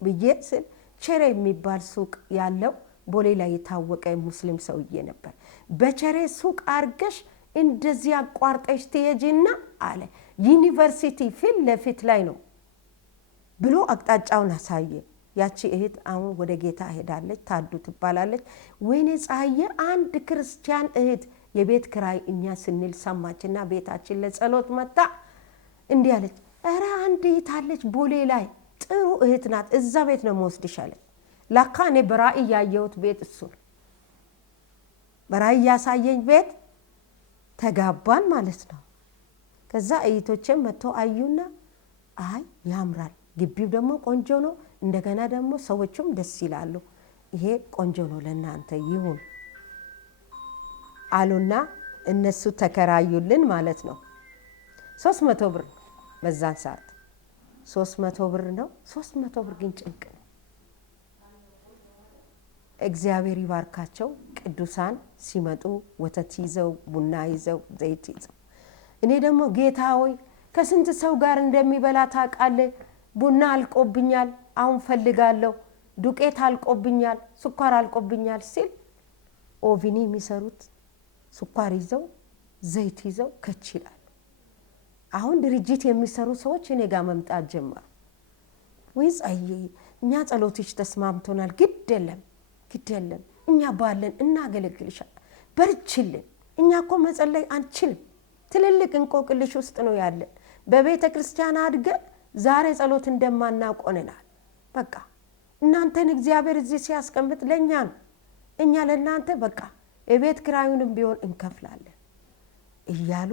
ብዬ ስል ቸሬ የሚባል ሱቅ ያለው ቦሌ ላይ የታወቀ ሙስሊም ሰውዬ ነበር። በቸሬ ሱቅ አርገሽ እንደዚህ አቋርጠሽ ትሄጂና አለ ዩኒቨርሲቲ ፊት ለፊት ላይ ነው ብሎ አቅጣጫውን አሳየ። ያቺ እህት አሁን ወደ ጌታ ሄዳለች፣ ታዱ ትባላለች። ወይኔ ፀሐዬ አንድ ክርስቲያን እህት የቤት ክራይ እኛ ስንል ሰማችና ቤታችን ለጸሎት መጣ። እንዲህ አለች፣ ኧረ አንድ እህት አለች ቦሌ ላይ ጥሩ እህት ናት፣ እዛ ቤት ነው መወስድሽ አለች። ላካ እኔ በራእይ ያየሁት ቤት እሱ ነው። በራእይ ያሳየኝ ቤት ተጋባን ማለት ነው። ከዛ እህቶቼም መጥተው አዩና አይ ያምራል፣ ግቢው ደግሞ ቆንጆ ነው፣ እንደገና ደግሞ ሰዎቹም ደስ ይላሉ፣ ይሄ ቆንጆ ነው ለእናንተ ይሁን አሉና እነሱ ተከራዩልን ማለት ነው። 300 ብር ነው በዛን ሰዓት 300 ብር ነው። 300 ብር ግን ጭንቅ ነው። እግዚአብሔር ይባርካቸው። ቅዱሳን ሲመጡ ወተት ይዘው ቡና ይዘው ዘይት ይዘው፣ እኔ ደግሞ ጌታ ሆይ ከስንት ሰው ጋር እንደሚበላ ታውቃለህ፣ ቡና አልቆብኛል፣ አሁን ፈልጋለሁ፣ ዱቄት አልቆብኛል፣ ስኳር አልቆብኛል ሲል ኦቪኒ የሚሰሩት ስኳር ይዘው ዘይት ይዘው ከች ይላል። አሁን ድርጅት የሚሰሩ ሰዎች እኔ ጋር መምጣት ጀመሩ። ወይስ እኛ ጸሎትሽ ተስማምቶናል፣ ግድ የለም እኛ ባለን እናገለግልሻል፣ በርችልን፣ እኛ እኮ መጸለይ አንችልም፣ ትልልቅ እንቆቅልሽ ውስጥ ነው ያለን፣ በቤተ ክርስቲያን አድገን ዛሬ ጸሎት እንደማናቆነናል። በቃ እናንተን እግዚአብሔር እዚህ ሲያስቀምጥ ለእኛ ነው፣ እኛ ለእናንተ በቃ የቤት ክራዩንም ቢሆን እንከፍላለን እያሉ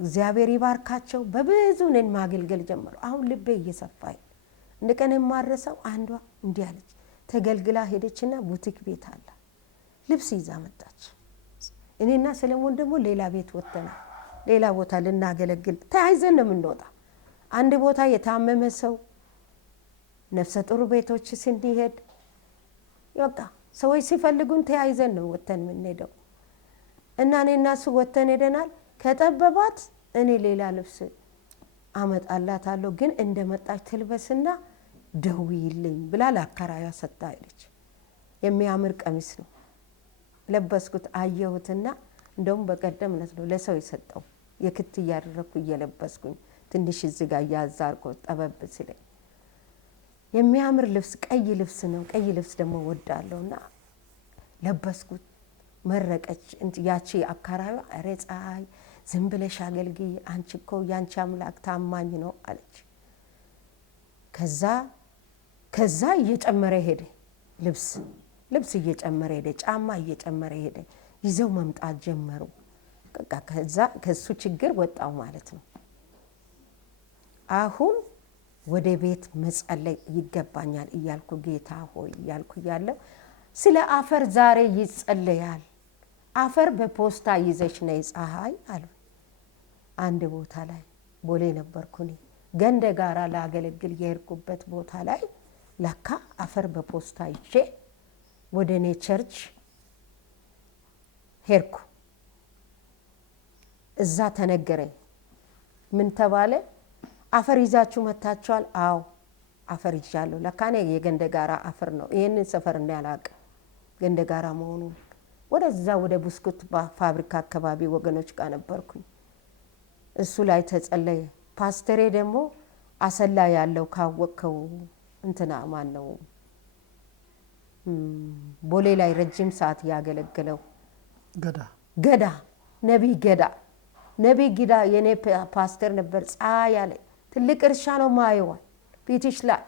እግዚአብሔር ይባርካቸው። በብዙ እኔን ማገልገል ጀመሩ። አሁን ልቤ እየሰፋኝ እንደቀን የማረሰው አንዷ እንዲህ አለች። ተገልግላ ሄደችና ቡቲክ ቤት አለ ልብስ ይዛ መጣች። እኔና ሰለሞን ደግሞ ሌላ ቤት ወጥተናል። ሌላ ቦታ ልናገለግል ተያይዘን ነው የምንወጣ። አንድ ቦታ የታመመ ሰው ነፍሰ ጡር ቤቶች ስንሄድ በቃ ሰዎች ሲፈልጉን ተያይዘን ነው ወጥተን የምንሄደው እና እኔና እሱ ወጥተን ሄደናል። ከጠበባት እኔ ሌላ ልብስ አመጣላታለሁ፣ ግን እንደመጣች ትልበስና ደውይልኝ ብላ ለአከራያ ሰጥታ ሄደች። የሚያምር ቀሚስ ነው ለበስኩት። አየሁትና እንደውም በቀደም ዕለት ነው ለሰው የሰጠው። የክት እያደረኩ እየለበስኩኝ ትንሽ እዚህ ጋር ያዛርቆ ጠበብ ሲለኝ የሚያምር ልብስ ቀይ ልብስ ነው። ቀይ ልብስ ደግሞ ወዳለሁና ለበስኩት። መረቀች። ያቺ አከራዩ አረ ፀሐይ ዝም ብለሽ አገልግይ፣ አንቺ እኮ ያንቺ አምላክ ታማኝ ነው አለች። ከዛ እየጨመረ ሄደ። ልብስ እየጨመረ ሄደ። ጫማ እየጨመረ ሄደ። ይዘው መምጣት ጀመሩ። ከሱ ችግር ወጣው ማለት ነው። አሁን ወደ ቤት መጸለይ ይገባኛል እያልኩ ጌታ ሆይ እያልኩ ያለው ስለ አፈር ዛሬ ይጸለያል። አፈር በፖስታ ይዘሽ ነይ ፀሐይ አሉ። አንድ ቦታ ላይ ቦሌ ነበርኩ እኔ ገንደ ጋራ ላገለግል የሄድኩበት ቦታ ላይ ለካ አፈር በፖስታ ይዤ ወደ እኔ ቸርች ሄድኩ። እዛ ተነገረኝ። ምን ተባለ? አፈር ይዛችሁ መታችኋል? አዎ አፈር ይዣለሁ። ለካ እኔ የገንደጋራ አፈር ነው ይሄንን ሰፈር እንዳላውቅ ገንደጋራ መሆኑን። ወደዛ ወደ ብስኩት ፋብሪካ አካባቢ ወገኖች ጋር ነበርኩኝ። እሱ ላይ ተጸለየ። ፓስተሬ ደግሞ አሰላ ያለው ካወቅከው እንትና ማን ነው ቦሌ ላይ ረጅም ሰዓት ያገለገለው ገዳ ነቢይ ገዳ የኔ ፓስተር ነበር። ፀሐይ ያለ ትልቅ እርሻ ነው ማየዋል። ቤትሽ ላይ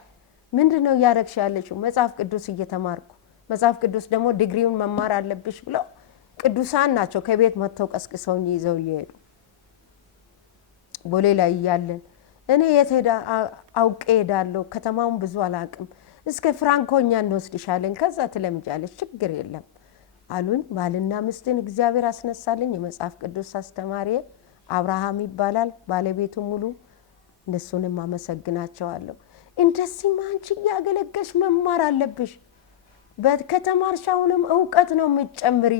ምንድን ነው እያደረግሽ ያለችው? መጽሐፍ ቅዱስ እየተማርኩ። መጽሐፍ ቅዱስ ደግሞ ዲግሪውን መማር አለብሽ ብለው ቅዱሳን ናቸው ከቤት መጥተው ቀስቅሰውኝ ይዘው ሊሄዱ። ቦሌ ላይ እያለን እኔ የት አውቄ ሄዳለሁ፣ ከተማውን ብዙ አላውቅም፣ እስከ ፍራንኮኛ እንወስድሻለን፣ ከዛ ትለምጃለች፣ ችግር የለም አሉኝ። ባልና ሚስትን እግዚአብሔር አስነሳልኝ። የመጽሐፍ ቅዱስ አስተማሪ አብርሃም ይባላል፣ ባለቤቱ ሙሉ። እነሱንም አመሰግናቸዋለሁ። እንደዚህ አንቺ እያገለገልሽ መማር አለብሽ፣ ከተማርሻውንም እውቀት ነው የምትጨምሪ።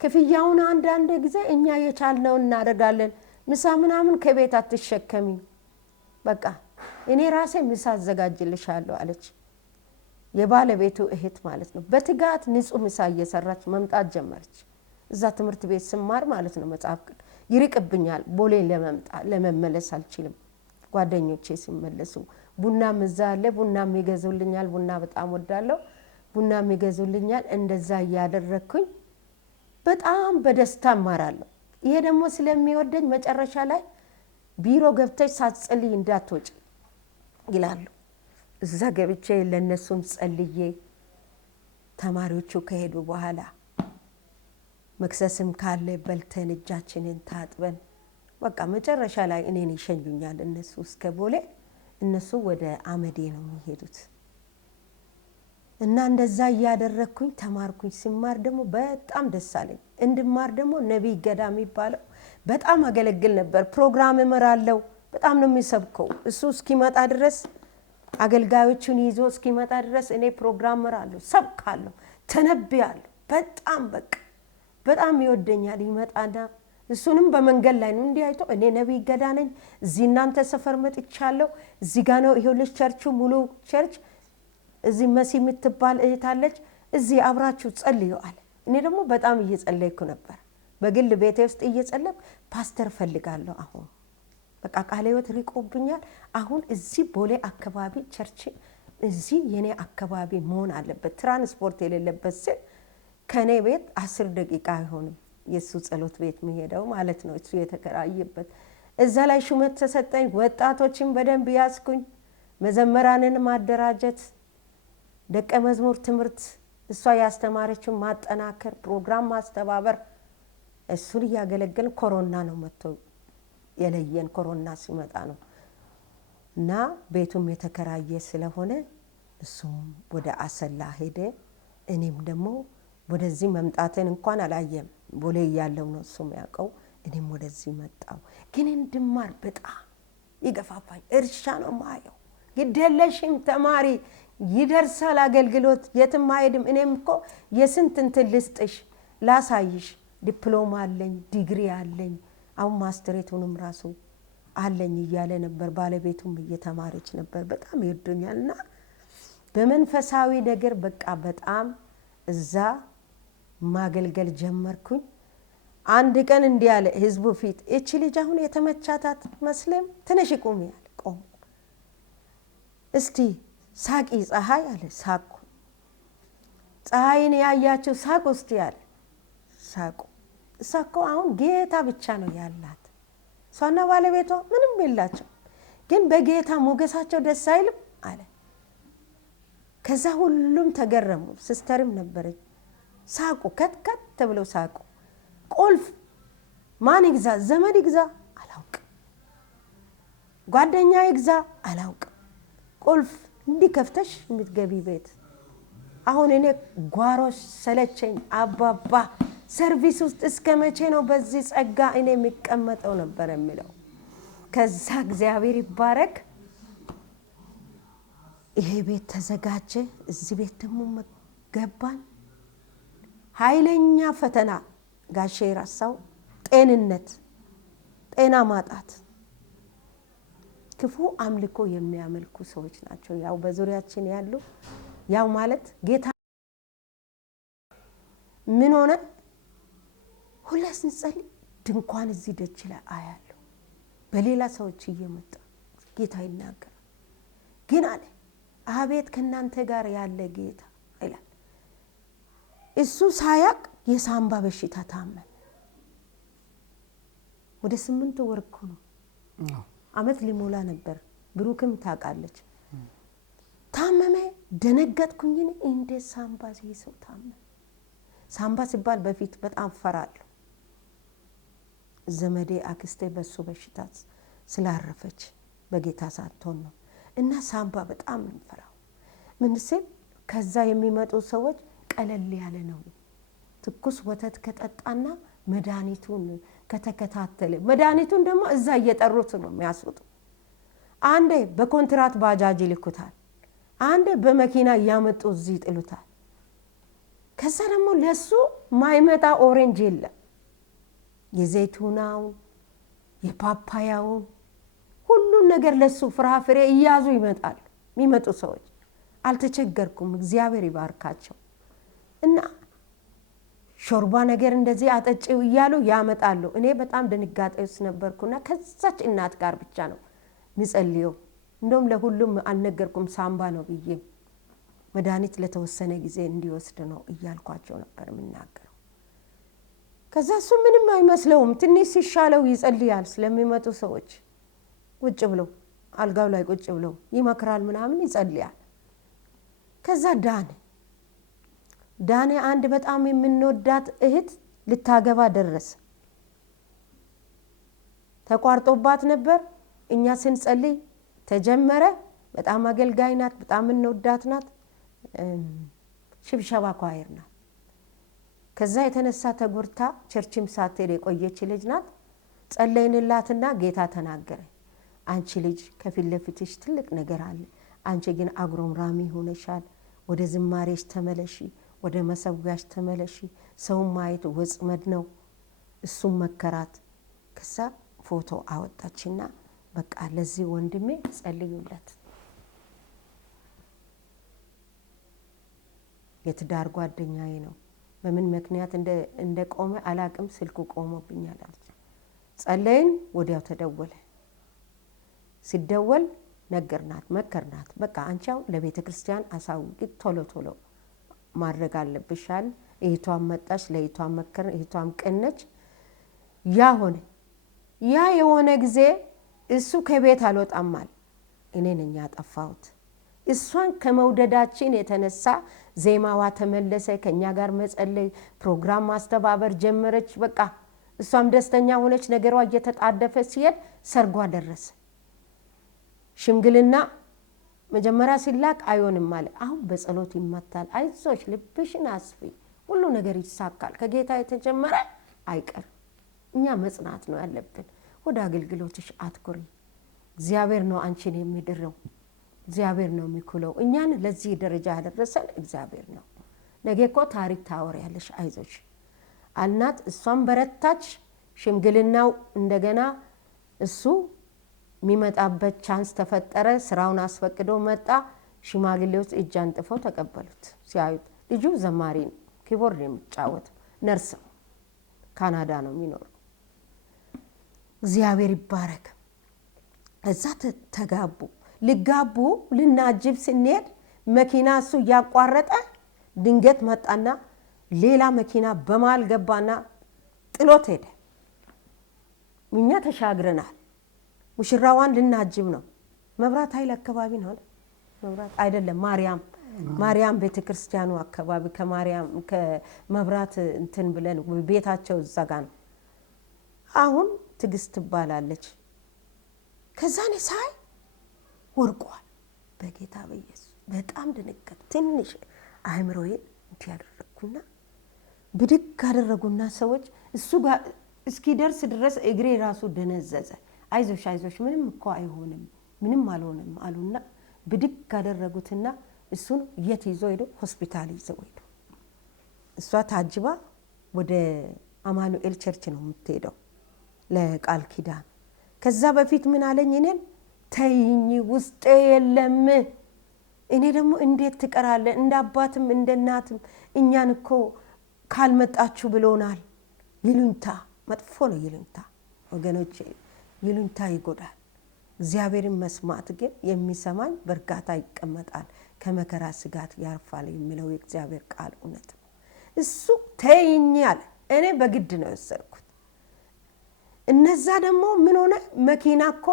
ክፍያውን አንዳንድ ጊዜ እኛ የቻልነው እናደርጋለን፣ ምሳ ምናምን ከቤት አትሸከሚ፣ በቃ እኔ ራሴ ምሳ አዘጋጅልሻለሁ አለች። የባለቤቱ እህት ማለት ነው። በትጋት ንጹህ ምሳ እየሰራች መምጣት ጀመረች። እዛ ትምህርት ቤት ስማር ማለት ነው። መጽሐፍ ይርቅብኛል፣ ቦሌ ለመመለስ አልችልም። ጓደኞቼ ሲመለሱ ቡናም እዛ አለ፣ ቡናም ይገዙልኛል። ቡና በጣም ወዳለሁ፣ ቡናም ይገዙልኛል። እንደዛ እያደረግኩኝ በጣም በደስታ እማራለሁ። ይሄ ደግሞ ስለሚወደኝ መጨረሻ ላይ ቢሮ ገብተሽ ሳትጸልይ እንዳትወጪ ይላሉ። እዛ ገብቼ ለነሱም ጸልዬ ተማሪዎቹ ከሄዱ በኋላ መክሰስም ካለ በልተን እጃችንን ታጥበን በቃ መጨረሻ ላይ እኔን ይሸኙኛል እነሱ እስከ ቦሌ። እነሱ ወደ አመዴ ነው የሚሄዱት። እና እንደዛ እያደረግኩኝ ተማርኩኝ። ሲማር ደግሞ በጣም ደስ አለኝ። እንድማር ደግሞ ነቢይ ገዳ የሚባለው በጣም አገለግል ነበር። ፕሮግራም እመራለሁ። በጣም ነው የሚሰብከው። እሱ እስኪመጣ ድረስ አገልጋዮቹን ይዞ እስኪመጣ ድረስ እኔ ፕሮግራም እመራለሁ፣ ሰብካለሁ፣ ተነብያለሁ። በጣም በቃ በጣም ይወደኛል። ይመጣና እሱንም በመንገድ ላይ ነው እንዲህ አይቶ እኔ ነቢይ ገዳ ነኝ፣ እዚህ እናንተ ሰፈር መጥቻለሁ፣ እዚህ ጋር ነው ይኸውልሽ ቸርቹ ሙሉ ቸርች፣ እዚህ መሲ የምትባል እህት አለች፣ እዚህ አብራችሁ ጸልዩ አለ። እኔ ደግሞ በጣም እየጸለይኩ ነበር። በግል ቤቴ ውስጥ እየጸለይኩ ፓስተር ፈልጋለሁ። አሁን በቃ ቃለ ሕይወት ሪቆብኛል። አሁን እዚህ ቦሌ አካባቢ ቸርች እዚህ የኔ አካባቢ መሆን አለበት፣ ትራንስፖርት የሌለበት ስል ከኔ ቤት 10 ደቂቃ አይሆንም የሱ ጸሎት ቤት መሄደው ማለት ነው። እሱ የተከራየበት እዛ ላይ ሹመት ተሰጠኝ። ወጣቶችን በደንብ ያስኩኝ፣ መዘመራንን ማደራጀት፣ ደቀ መዝሙር ትምህርት እሷ ያስተማረችው ማጠናከር፣ ፕሮግራም ማስተባበር፣ እሱን እያገለገል ኮሮና ነው መጥቶ የለየን። ኮሮና ሲመጣ ነው እና ቤቱም የተከራየ ስለሆነ እሱም ወደ አሰላ ሄደ። እኔም ደግሞ ወደዚህ መምጣቴን እንኳን አላየም። ቦሌ ያለው ነው እሱም ያውቀው። እኔም ወደዚህ መጣው። ግን እንድማር በጣም ይገፋፋኝ። እርሻ ነው ማየው። ግዴለሽም ተማሪ፣ ይደርሳል አገልግሎት፣ የትም አይሄድም። እኔም እኮ የስንት እንትን ልስጥሽ ላሳይሽ፣ ዲፕሎማ አለኝ፣ ዲግሪ አለኝ፣ አሁን ማስተሬቱንም ራሱ አለኝ እያለ ነበር። ባለቤቱም እየተማረች ነበር። በጣም ይወዱኛልና በመንፈሳዊ ነገር በቃ በጣም እዛ ማገልገል ጀመርኩኝ። አንድ ቀን እንዲህ አለ ህዝቡ ፊት፣ እቺ ልጅ አሁን የተመቻታት መስለም ትንሽ ቁም ያለ ቆም፣ እስቲ ሳቂ ፀሐይ አለ። ሳቁ። ፀሐይን ያያችሁ ሳቁ እስቲ አለ። ሳቁ። እሷ እኮ አሁን ጌታ ብቻ ነው ያላት፣ እሷና ባለቤቷ ምንም የላቸው፣ ግን በጌታ ሞገሳቸው ደስ አይልም አለ። ከዛ ሁሉም ተገረሙ። ሲስተርም ነበረች። ሳቁ፣ ከትከት ተብለው ሳቁ። ቁልፍ ማን ይግዛ? ዘመድ ይግዛ? አላውቅም። ጓደኛ ይግዛ? አላውቅም። ቁልፍ እንዲህ ከፍተሽ የምትገቢ ቤት። አሁን እኔ ጓሮሽ ሰለቸኝ አባባ፣ ሰርቪስ ውስጥ እስከ መቼ ነው በዚህ ጸጋ እኔ የሚቀመጠው ነበር የሚለው። ከዛ እግዚአብሔር ይባረክ ይሄ ቤት ተዘጋጀ። እዚህ ቤት ደግሞ ገባን። ኃይለኛ ፈተና ጋሼ ራሳው ጤንነት፣ ጤና ማጣት፣ ክፉ አምልኮ የሚያመልኩ ሰዎች ናቸው ያው በዙሪያችን ያሉ። ያው ማለት ጌታ ምን ሆነ? ሁሌ ስንጸልይ ድንኳን እዚህ ደጅ ላይ አያለሁ በሌላ ሰዎች እየመጣ ጌታ ይናገራል። ግን አለ አቤት ከእናንተ ጋር ያለ ጌታ ይላል። እሱ ሳያቅ የሳምባ በሽታ ታመመ። ወደ 8 ወር እኮ ነው፣ አመት ሊሞላ ነበር። ብሩክም ታውቃለች። ታመመ። ደነገጥኩኝ። እንደ ሳምባ ሰው ታመመ። ሳምባ ሲባል በፊት በጣም ፈራለሁ። ዘመዴ አክስቴ በሱ በሽታ ስላረፈች በጌታ ሳትሆን ነው። እና ሳምባ በጣም ነው ፈራው። ምን ሲል ከዛ የሚመጡ ሰዎች ቀለል ያለ ነው፣ ትኩስ ወተት ከጠጣና መድኃኒቱን ከተከታተለ፣ መድኃኒቱን ደግሞ እዛ እየጠሩት ነው የሚያስወጡ። አንዴ በኮንትራት ባጃጅ ይልኩታል፣ አንዴ በመኪና እያመጡ እዚህ ይጥሉታል። ከዛ ደግሞ ለሱ ማይመጣ ኦሬንጅ የለም። የዘይቱናውን የፓፓያውን ሁሉን ነገር ለሱ ፍራፍሬ እያዙ ይመጣሉ የሚመጡ ሰዎች። አልተቸገርኩም፣ እግዚአብሔር ይባርካቸው። እና ሾርባ ነገር እንደዚህ አጠጪው እያሉ ያመጣሉ። እኔ በጣም ድንጋጤ ውስጥ ነበርኩና ከዛች እናት ጋር ብቻ ነው ምጸልየው። እንደውም ለሁሉም አልነገርኩም ሳምባ ነው ብዬ፣ መድኃኒት ለተወሰነ ጊዜ እንዲወስድ ነው እያልኳቸው ነበር የምናገረው። ከዛ እሱ ምንም አይመስለውም፣ ትንሽ ሲሻለው ይጸልያል ስለሚመጡ ሰዎች። ቁጭ ብለው አልጋው ላይ ቁጭ ብለው ይመክራል ምናምን ይጸልያል። ከዛ ዳኔ አንድ በጣም የምንወዳት እህት ልታገባ ደረሰ። ተቋርጦባት ነበር። እኛ ስንጸልይ ተጀመረ። በጣም አገልጋይ ናት፣ በጣም እንወዳት ናት። ሽብሸባ ኳየር ናት። ከዛ የተነሳ ተጎርታ ቸርችም ሳትሄድ የቆየች ልጅ ናት። ጸለይንላትና ጌታ ተናገረ። አንቺ ልጅ ከፊት ለፊትሽ ትልቅ ነገር አለ፣ አንቺ ግን አጉረምራሚ ሆነሻል። ወደ ዝማሬሽ ተመለሺ፣ ወደ መሰዊያሽ ተመለሺ። ሰው ማየት ወጽመድ ነው። እሱም መከራት። ከዛ ፎቶ አወጣችና በቃ ለዚህ ወንድሜ ጸልዩለት፣ የትዳር ጓደኛዬ ነው፣ በምን ምክንያት እንደቆመ አላቅም፣ ስልኩ ቆሞብኛል አለች። ጸለይን። ወዲያው ተደወለ። ሲደወል ነገርናት፣ መከርናት። በቃ አንቺው ለቤተ ክርስቲያን አሳውቂ፣ ቶሎ ቶሎ ማድረግ አለብሻል። እህቷም መጣች፣ ለእህቷም መከር፣ እህቷም ቀነች። ያ ሆነ። ያ የሆነ ጊዜ እሱ ከቤት አልወጣማል። እኔ ነኝ ያጠፋሁት። እሷን ከመውደዳችን የተነሳ ዜማዋ ተመለሰ፣ ከኛ ጋር መጸለይ፣ ፕሮግራም ማስተባበር ጀመረች። በቃ እሷም ደስተኛ ሆነች። ነገሯ እየተጣደፈ ሲሄድ ሰርጓ ደረሰ። ሽምግልና መጀመሪያ ሲላክ አይሆንም አለ። አሁን በጸሎት ይመታል። አይዞሽ፣ ልብሽን አስፊ፣ ሁሉ ነገር ይሳካል። ከጌታ የተጀመረ አይቀርም። እኛ መጽናት ነው ያለብን። ወደ አገልግሎትሽ አትኩሪ። እግዚአብሔር ነው አንቺን የሚድረው፣ እግዚአብሔር ነው የሚኩለው። እኛን ለዚህ ደረጃ ያደረሰን እግዚአብሔር ነው። ነገ እኮ ታሪክ ታወሪያለሽ፣ አይዞሽ አልናት። እሷም በረታች። ሽምግልናው እንደገና እሱ የሚመጣበት ቻንስ ተፈጠረ። ስራውን አስፈቅዶ መጣ። ሽማግሌዎች እጅ አንጥፈው ተቀበሉት። ሲያዩት ልጁ ዘማሪ ነው፣ ኪቦርድ የሚጫወተው ነርስ ነው፣ ካናዳ ነው የሚኖረው። እግዚአብሔር ይባረክ። እዛ ተጋቡ። ልጋቡ ልናጅብ ስንሄድ መኪና እሱ እያቋረጠ ድንገት መጣና ሌላ መኪና በመሃል ገባና ጥሎት ሄደ። እኛ ተሻግረናል። ሙሽራዋን ልናጅብ ነው። መብራት ኃይል አካባቢ ነው። መብራት አይደለም፣ ማርያም ቤተክርስቲያኑ አካባቢ ከመብራት እንትን ብለን ቤታቸው እዛ ጋ ነው። አሁን ትግስት ትባላለች። ከዛኔ ሳይ ወርቋል። በጌታ በኢየሱስ በጣም ደነገጥ። ትንሽ አእምሮዬን እንዲያደረግኩና ብድግ አደረጉና ሰዎች እሱ ጋር እስኪደርስ ድረስ እግሬ ራሱ ደነዘዘ። አይዞሽ አይዞሽ፣ ምንም እኮ አይሆንም፣ ምንም አልሆንም አሉና ብድግ ካደረጉትና እሱን የት ይዞ ሄዶ ሆስፒታል ይዘው ሄዶ እሷ ታጅባ ወደ አማኑኤል ቸርች ነው የምትሄደው ለቃል ኪዳን። ከዛ በፊት ምን አለኝ እኔን ተይኝ ውስጤ የለም። እኔ ደግሞ እንዴት ትቀራለ እንደ አባትም እንደ እናትም እኛን እኮ ካልመጣችሁ ብሎናል። ይሉኝታ መጥፎ ነው። ይሉኝታ ወገኖቼ ይሉኝታ ይጎዳል። እግዚአብሔርን መስማት ግን የሚሰማኝ በእርጋታ ይቀመጣል ከመከራ ስጋት ያርፋል የሚለው የእግዚአብሔር ቃል እውነት ነው። እሱ ተይኝ አለ። እኔ በግድ ነው የወሰድኩት። እነዛ ደግሞ ምን ሆነ መኪና እኮ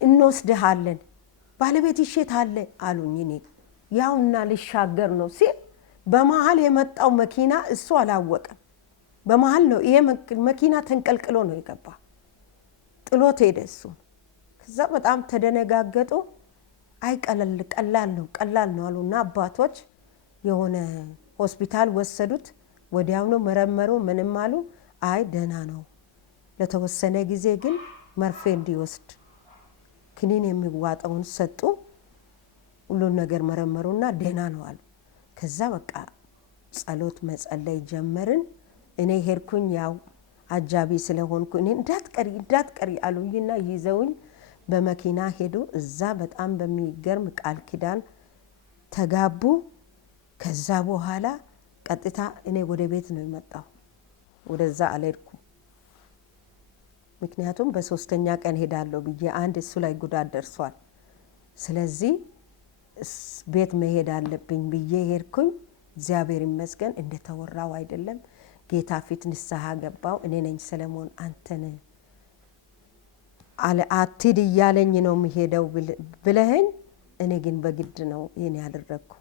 እንወስድሃለን ባለቤት ይሸት አለ አሉኝ። እኔ ያውና ልሻገር ነው ሲል በመሃል የመጣው መኪና እሱ አላወቀም። በመሃል ነው ይሄ መኪና ተንቀልቅሎ ነው የገባ። ጥሎት ሄደ እሱ። ከዛ በጣም ተደነጋገጡ። አይ ቀላል ነው አሉና አባቶች የሆነ ሆስፒታል ወሰዱት። ወዲያውኑ መረመሩ። ምንም አሉ አይ ደህና ነው፣ ለተወሰነ ጊዜ ግን መርፌ እንዲወስድ ክኒን የሚዋጣውን ሰጡ። ሁሉን ነገር መረመሩና ደህና ነው አሉ። ከዛ በቃ ጸሎት መጸለይ ጀመርን። እኔ ሄድኩኝ፣ ያው አጃቢ ስለሆንኩ እኔ እንዳትቀሪ አሉኝና ይዘውኝ በመኪና ሄዱ። እዛ በጣም በሚገርም ቃል ኪዳን ተጋቡ። ከዛ በኋላ ቀጥታ እኔ ወደ ቤት ነው የመጣው፣ ወደዛ አልሄድኩም። ምክንያቱም በሶስተኛ ቀን ሄዳለሁ ብዬ አንድ እሱ ላይ ጉዳት ደርሷል። ስለዚህ ቤት መሄድ አለብኝ ብዬ ሄድኩኝ። እግዚአብሔር ይመስገን እንደተወራው አይደለም። ጌታ ፊት ንስሐ ገባው። እኔ ነኝ ሰለሞን አንተን አትሂድ እያለኝ ነው የሚሄደው ብለኸኝ፣ እኔ ግን በግድ ነው ይህን ያደረግኩ።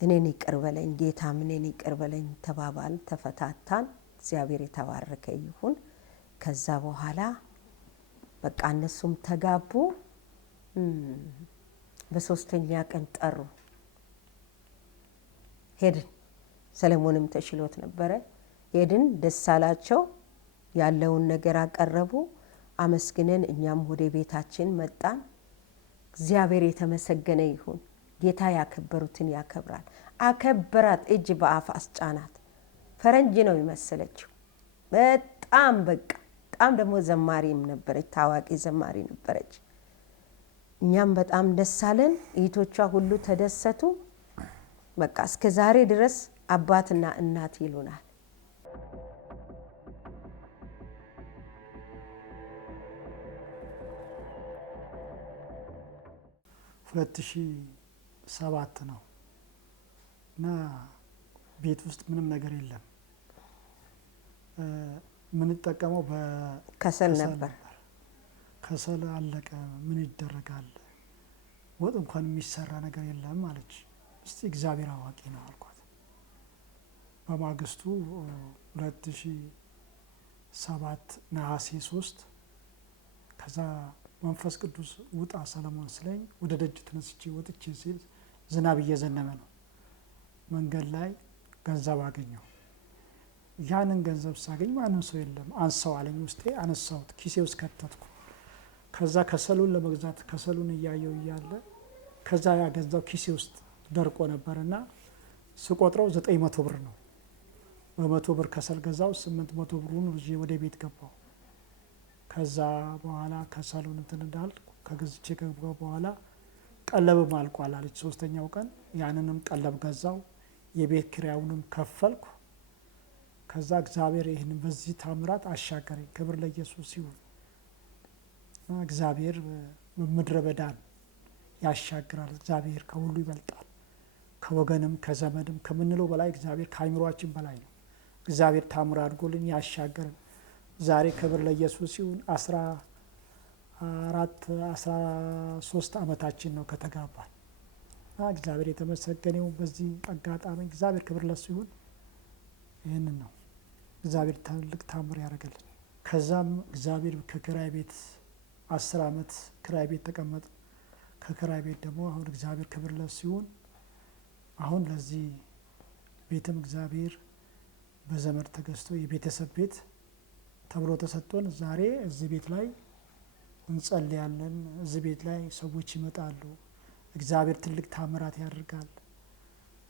እኔን ይቅር በለኝ ጌታም እኔን ይቅር በለኝ ተባባል። ተፈታታን። እግዚአብሔር የተባረከ ይሁን። ከዛ በኋላ በቃ እነሱም ተጋቡ። በሶስተኛ ቀን ጠሩ፣ ሄድን። ሰለሞንም ተሽሎት ነበረ። ሄድን፣ ደስ አላቸው። ያለውን ነገር አቀረቡ፣ አመስግነን እኛም ወደ ቤታችን መጣን። እግዚአብሔር የተመሰገነ ይሁን። ጌታ ያከበሩትን ያከብራል። አከበራት፣ እጅ በአፍ አስጫናት። ፈረንጅ ነው የመሰለችው። በጣም በጣም ደግሞ ዘማሪም ነበረች፣ ታዋቂ ዘማሪ ነበረች። እኛም በጣም ደስ አለን። እህቶቿ ሁሉ ተደሰቱ። በቃ እስከ ዛሬ ድረስ አባትና እናት ይሉናል። ሁለት ሺህ 7 ነው እና ቤት ውስጥ ምንም ነገር የለም። የምንጠቀመው ከሰል ነበር። ከሰል አለቀ። ምን ይደረጋል? ወጥ እንኳን የሚሰራ ነገር የለም አለች። እስቲ እግዚአብሔር አዋቂ ነው አልኳት። በማግስቱ 2007 ነሐሴ 3 ከዛ መንፈስ ቅዱስ ውጣ ሰለሞን ስለኝ ወደ ደጅ ተነስቼ ወጥቼ ሲል ዝናብ እየዘነበ ነው። መንገድ ላይ ገንዘብ አገኘው። ያንን ገንዘብ ሳገኝ ማንም ሰው የለም። አንሳው አለኝ። ውስጤ አነሳሁት፣ ኪሴ ውስጥ ከተትኩ። ከዛ ከሰሉን ለመግዛት ከሰሉን እያየው እያለ ከዛ ያ ገንዘብ ኪሴ ውስጥ ደርቆ ነበርና ስቆጥረው 900 ብር ነው። በ100 ብር ከሰል ገዛው። 800 ብሩን ይዤ ወደ ቤት ገባው። ከዛ በኋላ ከሰሉን እንትን እንዳልኩ ከገዝቼ ገባው። በኋላ ቀለብም አልቋል አለች። 3ኛው ቀን ያንንም ቀለብ ገዛው። የቤት ኪራዩንም ከፈልኩ። ከዛ እግዚአብሔር ይህን በዚህ ታምራት አሻገረኝ። ክብር ለኢየሱስ ይሁን። እግዚአብሔር ምድረ በዳን ያሻግራል። እግዚአብሔር ከሁሉ ይበልጣል። ከወገንም ከዘመድም ከምንለው በላይ እግዚአብሔር ከአይምሯችን በላይ ነው። እግዚአብሔር ታምር አድርጎልን ያሻገረን። ዛሬ ክብር ለኢየሱስ ይሁን። 13 ዓመታችን ነው ከተጋባን። እግዚአብሔር የተመሰገነው በዚህ አጋጣሚ እግዚአብሔር ክብር ለሱ ይሁን። ይህንን ነው እግዚአብሔር ትልቅ ታምር ያደረገልን። ከዛም እግዚአብሔር ከክራይ ቤት 10 ዓመት ክራይ ቤት ተቀመጥ። ከክራይ ቤት ደግሞ አሁን እግዚአብሔር ክብር ለሱ ይሁን። አሁን ለዚህ ቤትም እግዚአብሔር በዘመድ ተገዝቶ የቤተሰብ ቤት ተብሎ ተሰጥቶን ዛሬ እዚህ ቤት ላይ እንጸልያለን። እዚህ ቤት ላይ ሰዎች ይመጣሉ። እግዚአብሔር ትልቅ ታምራት ያደርጋል።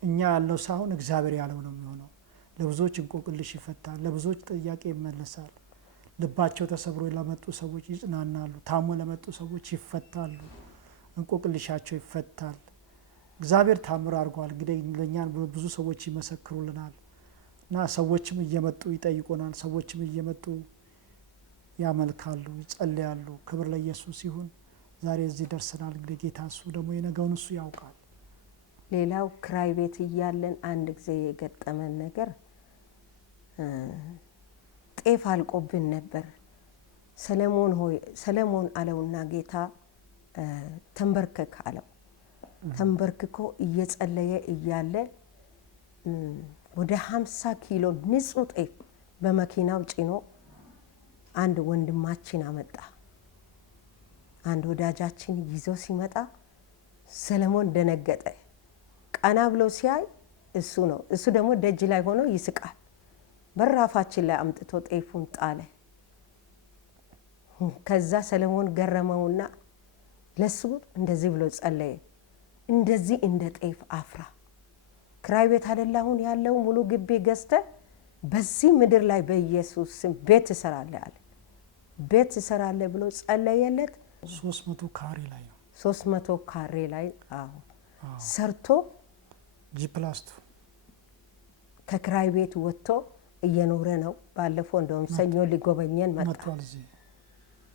እኛ ያልነው ሳይሆን እግዚአብሔር ያለው ነው የሚሆነው። ለብዙዎች እንቆቅልሽ ይፈታል። ለብዙዎች ጥያቄ ይመለሳል። ልባቸው ተሰብሮ ለመጡ ሰዎች ይጽናናሉ። ታሞ ለመጡ ሰዎች ይፈታሉ። እንቆቅልሻቸው ይፈታል። እግዚአብሔር ታምር አድርጓል። እንግዲህ ለእኛን ብዙ ሰዎች ይመሰክሩልናል እና ሰዎችም እየመጡ ይጠይቁናል። ሰዎችም እየመጡ ያመልካሉ፣ ይጸልያሉ። ክብር ለኢየሱስ ይሁን። ዛሬ እዚህ ደርሰናል። እንግዲህ ጌታ እሱ ደግሞ የነገውን እሱ ያውቃል። ሌላው ክራይ ቤት እያለን አንድ ጊዜ የገጠመን ነገር ጤፍ አልቆብን ነበር። ሰለሞን አለውና ጌታ ተንበርከክ አለው። ተንበርክኮ እየጸለየ እያለ ወደ 50 ኪሎ ንጹህ ጤፍ በመኪናው ጭኖ አንድ ወንድማችን አመጣ። አንድ ወዳጃችን ይዞ ሲመጣ ሰለሞን ደነገጠ። ቀና ብሎ ሲያይ እሱ ነው። እሱ ደግሞ ደጅ ላይ ሆኖ ይስቃል። በራፋችን ላይ አምጥቶ ጤፉን ጣለ። ከዛ ሰለሞን ገረመውና ለሱ እንደዚህ ብሎ ጸለየ። እንደዚህ እንደ ጤፍ አፍራ፣ ክራይ ቤት አይደል አሁን ያለው ሙሉ ግቢ ገዝተ በዚህ ምድር ላይ በኢየሱስ ስም ቤት እሰራለሁ አለ። ቤት እሰራለሁ ብሎ ጸለየለት። 300 ካሬ ላይ ነው። 300 ካሬ ላይ አዎ ሰርቶ ጂፕላስቱ ከክራይ ቤት ወጥቶ እየኖረ ነው። ባለፈው እንደውም ሰኞ ሊጎበኘን መጣ።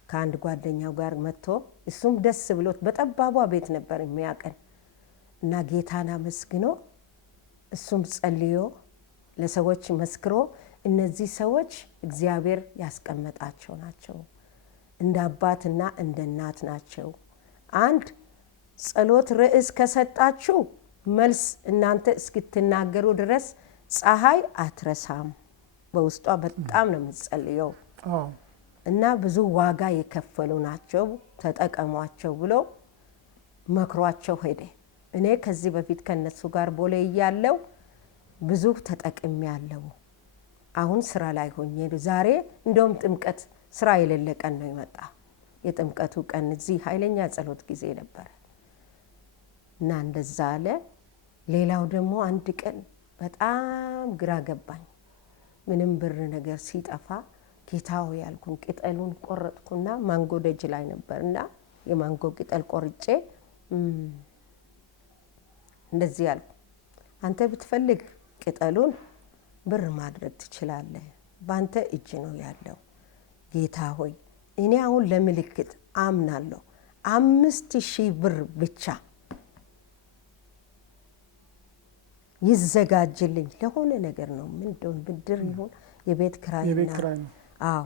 ከአንድ ጓደኛው ጋር መጥቶ እሱም ደስ ብሎት በጠባቧ ቤት ነበር የሚያቀን እና ጌታን አመስግኖ እሱም ጸልዮ ለሰዎች መስክሮ እነዚህ ሰዎች እግዚአብሔር ያስቀመጣቸው ናቸው፣ እንደ አባትና እንደ እናት ናቸው። አንድ ጸሎት ርዕስ ከሰጣችሁ መልስ እናንተ እስክትናገሩ ድረስ ፀሐይ አትረሳም። በውስጧ በጣም ነው የምትጸልየው እና ብዙ ዋጋ የከፈሉ ናቸው፣ ተጠቀሟቸው ብሎ መክሯቸው ሄደ። እኔ ከዚህ በፊት ከነሱ ጋር ቦሌ እያለው ብዙ ተጠቅሜ ያለው አሁን ስራ ላይ ሆኜ ዛሬ እንደውም ጥምቀት ስራ የሌለ ቀን ነው የመጣ። የጥምቀቱ ቀን እዚህ ኃይለኛ ጸሎት ጊዜ ነበር እና እንደዛ አለ። ሌላው ደግሞ አንድ ቀን በጣም ግራ ገባኝ። ምንም ብር ነገር ሲጠፋ ጌታው ያልኩን ቅጠሉን ቆረጥኩና ማንጎ ደጅ ላይ ነበርና የማንጎ ቅጠል ቆርጬ እንደዚህ ያልኩ፣ አንተ ብትፈልግ ቅጠሉን ብር ማድረግ ትችላለህ፣ ባንተ እጅ ነው ያለው። ጌታ ሆይ እኔ አሁን ለምልክት አምናለሁ 5000 ብር ብቻ ይዘጋጅልኝ ለሆነ ነገር ነው። ምን እንደሆነ ብድር ይሁን የቤት ኪራይና አዎ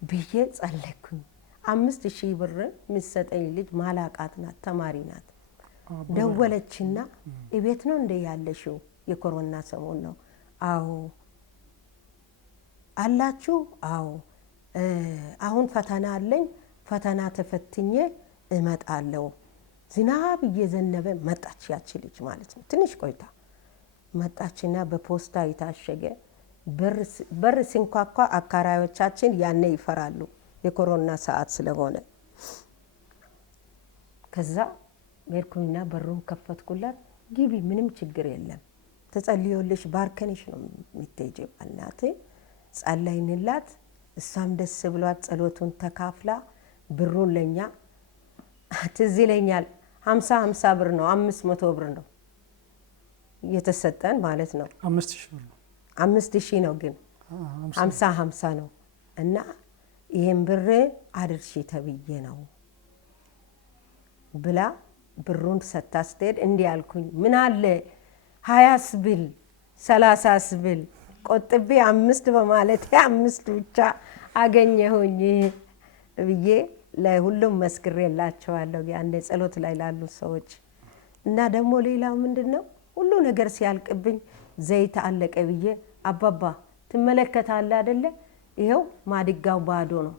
ብዬ ጸለይኩኝ። 5000 ብር የምትሰጠኝ ልጅ ማላቃት ናት፣ ተማሪ ናት። ደወለችና እቤት ነው እንደ ያለሽው? የኮሮና ሰሞን ነው። አዎ አላችሁ? አዎ አሁን ፈተና አለኝ፣ ፈተና ተፈትኜ እመጣለሁ። ዝናብ እየዘነበ መጣች ያቺ ልጅ ማለት ነው። ትንሽ ቆይታ መጣችና በፖስታ የታሸገ በር ሲንኳኳ አካራዮቻችን ያኔ ይፈራሉ፣ የኮሮና ሰዓት ስለሆነ። ከዛ ሜርኩኝና በሩን ከፈትኩላት። ግቢ፣ ምንም ችግር የለም፣ ተጸልዮልሽ ባርከንሽ ነው የምትሄጂው እናቴ። ጸለይንላት። እሷም ደስ ብሏት ጸሎቱን ተካፍላ ብሩን ለኛ ትዝ ይለኛል 50 ብር ነው፣ 500 ብር ነው የተሰጠን ማለት ነው። 5000 ብር ነው፣ 5000 ነው ግን 50 ነው። እና ይሄን ብር አድርሺ ተብዬ ነው ብላ ብሩን ሰታ ስትሄድ እንዲህ አልኩኝ፣ ምን አለ 20 ብል 30 ብል ቆጥቤ 5 በማለት 5 ብቻ አገኘሁኝ ብዬ ለሁሉም መስክሬላቸዋለሁ፣ ያኔ ጸሎት ላይ ላሉ ሰዎች። እና ደግሞ ሌላው ምንድነው ሁሉ ነገር ሲያልቅብኝ ዘይት አለቀ ብዬ አባባ ትመለከታለህ አይደለ? ይሄው ማድጋው ባዶ ነው፣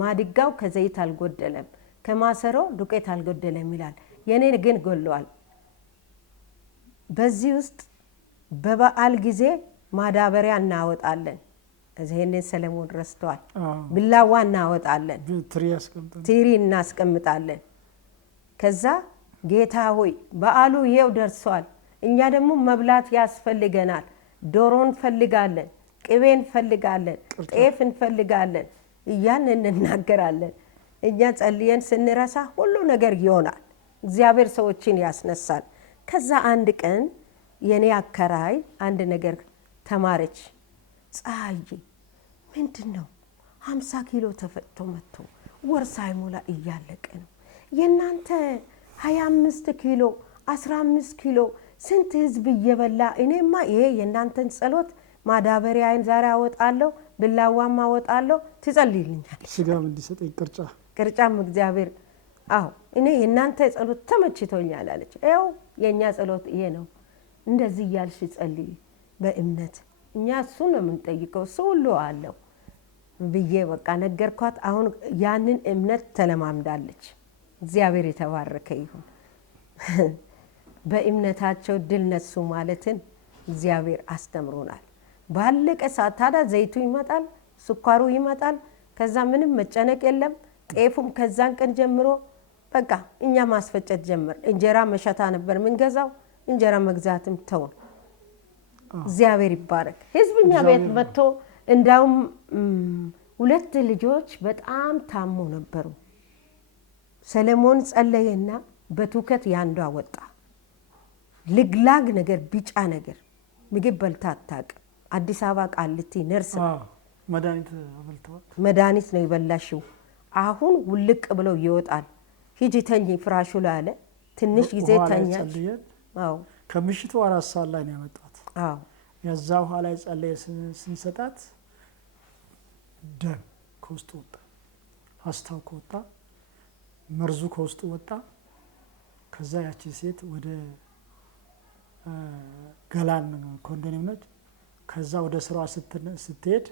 ማድጋው ከዘይት አልጎደለም፣ ከማሰሮ ዱቄት አልጎደለም ይላል። የኔ ግን ጎሏል። በዚህ ውስጥ በበዓል ጊዜ ማዳበሪያ እናወጣለን። ይሄንን ሰለሞን ረስተዋል። ቢላዋ እናወጣለን፣ ትሪ እናስቀምጣለን። ከዛ ጌታ ሆይ በዓሉ ይሄው ደርሷል፣ እኛ ደግሞ መብላት ያስፈልገናል፣ ዶሮ እንፈልጋለን፣ ቅቤ እንፈልጋለን፣ ጤፍ እንፈልጋለን እያልን እንናገራለን። እኛ ጸልየን ስንረሳ ሁሉ ነገር ይሆናል። እግዚአብሔር ሰዎችን ያስነሳል። ከዛ አንድ ቀን የኔ አከራይ አንድ ነገር ተማረች። ፀሐዬ ምንድን ነው 50 ኪሎ ተፈጭቶ መጥቶ ወር ሳይሞላ እያለቀ ነው። የእናንተ 25 ኪሎ 15 ኪሎ ስንት ህዝብ እየበላ እኔማ ይሄ የእናንተን ጸሎት ማዳበሪያዬን ዛሬ አወጣለሁ፣ ብላዋም አወጣለሁ፣ ትጸልይልኛለች። ስጋም እንዲሰጠኝ ቅርጫም እግዚአብሔር አዎ እኔ የእናንተ ጸሎት ተመችቶኛል አለች። ይኸው የእኛ ጸሎት ይሄ ነው። እንደዚህ እያልሽ ጸልይ በእምነት እኛ እሱ ነው የምንጠይቀው፣ እሱ ሁሉ አለው ብዬ በቃ ነገርኳት። አሁን ያንን እምነት ተለማምዳለች። እግዚአብሔር የተባረከ ይሁን። በእምነታቸው ድል ነሱ ማለትን እግዚአብሔር አስተምሮናል። ባለቀ ሰዓት ታዲያ ዘይቱ ይመጣል፣ ስኳሩ ይመጣል። ከዛ ምንም መጨነቅ የለም። ጤፉም ከዛን ቀን ጀምሮ በቃ እኛ ማስፈጨት ጀመር። እንጀራ መሸታ ነበር ምንገዛው፣ እንጀራ መግዛትም ተውን። እግዚአብሔር ይባረክ። ህዝብኛ ቤት መጥቶ እንዳውም 2 ልጆች በጣም ታሞ ነበሩ። ሰለሞን ጸለየና በትውከት ያንዷ ወጣ። ልግላግ ነገር ቢጫ ነገር ምግብ በልታ አታውቅም። አዲስ አበባ ቃልቲ ነርስ መድኃኒት ነው የበላሽው። አሁን ውልቅ ብለው ይወጣል። ሂጂ ተኝ ፍራሹ ላይ አለ። ትንሽ ጊዜ ተኛች። አዎ ከምሽቱ 4 ሰዓት ላይ ነው ያመጣት። አዎ ያዛ በኋላ ጸለየ ስንሰጣት ደም ከውስጡ ወጣ፣ አስታው ከወጣ፣ መርዙ ከውስጡ ወጣ። ከዛ ያቺ ሴት ወደ ገላን ኮንዶሚኒየም ነች። ከዛ ወደ ስራዋ ስትሄድ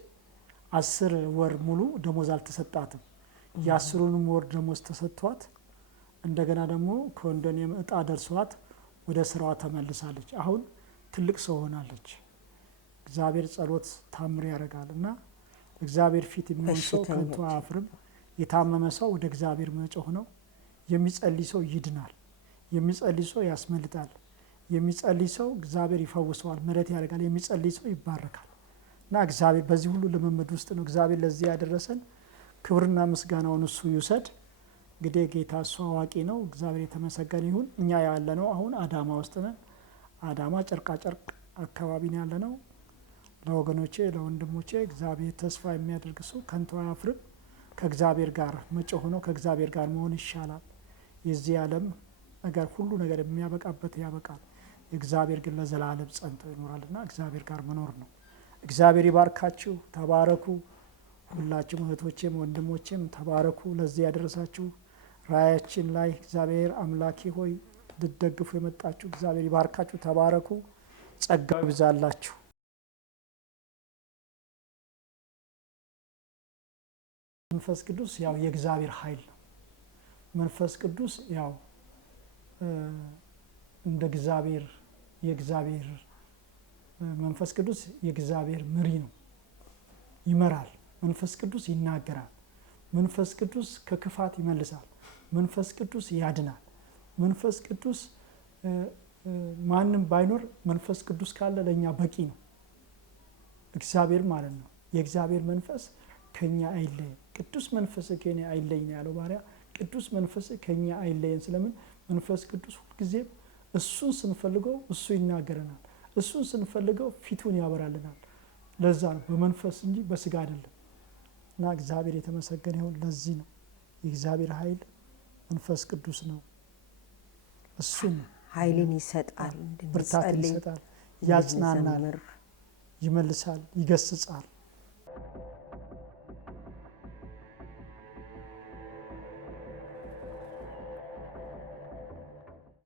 10 ወር ሙሉ ደሞዝ አልተሰጣትም። የ10ሩንም ወር ደሞዝ ተሰጥቷት እንደገና ደግሞ ኮንዶሚኒየም እጣ ደርሷት ወደ ስራዋ ተመልሳለች። አሁን ትልቅ ሰው ሆናለች። እግዚአብሔር ጸሎት ታምር ያደርጋል እና እግዚአብሔር ፊት የሚሆን ሰው ከንቱ አያፍርም። የታመመ ሰው ወደ እግዚአብሔር መጮህ ነው። የሚጸልይ ሰው ይድናል። የሚጸልይ ሰው ያስመልጣል። የሚጸልይ ሰው እግዚአብሔር ይፈውሰዋል፣ ምሕረት ያደርጋል። የሚጸልይ ሰው ይባረካል። እና እግዚአብሔር በዚህ ሁሉ ልምምድ ውስጥ ነው እግዚአብሔር ለዚህ ያደረሰን። ክብርና ምስጋናውን እሱ ይውሰድ። እንግዲህ ጌታ እሱ አዋቂ ነው። እግዚአብሔር የተመሰገነ ይሁን። እኛ ያለነው አሁን አዳማ ውስጥ ነን። አዳማ ጨርቃ ጨርቅ አካባቢ ነው ያለነው። ለወገኖቼ ለወንድሞቼ እግዚአብሔር ተስፋ የሚያደርግ ሰው ከንቱ አያፍርም። ከእግዚአብሔር ጋር መጮህ ነው። ከእግዚአብሔር ጋር መሆን ይሻላል። የዚህ ዓለም ነገር ሁሉ ነገር የሚያበቃበት ያበቃል። እግዚአብሔር ግን ለዘላለም ጸንቶ ይኖራልና እግዚአብሔር ጋር መኖር ነው። እግዚአብሔር ይባርካችሁ። ተባረኩ። ሁላችሁም እህቶቼም ወንድሞቼም ተባረኩ። ለዚህ ያደረሳችሁ ራእያችን ላይ እግዚአብሔር አምላኬ ሆይ ልትደግፉ የመጣችሁ እግዚአብሔር ይባርካችሁ። ተባረኩ። ጸጋው ይብዛላችሁ። መንፈስ ቅዱስ ያው የእግዚአብሔር ኃይል ነው። መንፈስ ቅዱስ ያው እንደ እግዚአብሔር የእግዚአብሔር መንፈስ ቅዱስ የእግዚአብሔር መሪ ነው። ይመራል። መንፈስ ቅዱስ ይናገራል። መንፈስ ቅዱስ ከክፋት ይመልሳል። መንፈስ ቅዱስ ያድናል። መንፈስ ቅዱስ ማንም ባይኖር መንፈስ ቅዱስ ካለ ለኛ በቂ ነው። እግዚአብሔር ማለት ነው። የእግዚአብሔር መንፈስ ከኛ አይለየን። ቅዱስ መንፈስ ከኛ አይለየን ያለው ባሪያ ቅዱስ መንፈስ ከኛ አይለየን። ስለምን መንፈስ ቅዱስ ሁልጊዜም እሱን ስንፈልገው እሱ ይናገረናል። እሱን ስንፈልገው ፊቱን ያበራልናል። ለዛ ነው በመንፈስ እንጂ በስጋ አይደለም። እና እግዚአብሔር የተመሰገነ ይሁን። ለዚህ ነው የእግዚአብሔር ኃይል መንፈስ ቅዱስ ነው። እሱ ኃይልን ይሰጣል፣ ብርታትን ይሰጣል፣ ያጽናናል፣ ይመልሳል፣ ይገስጻል።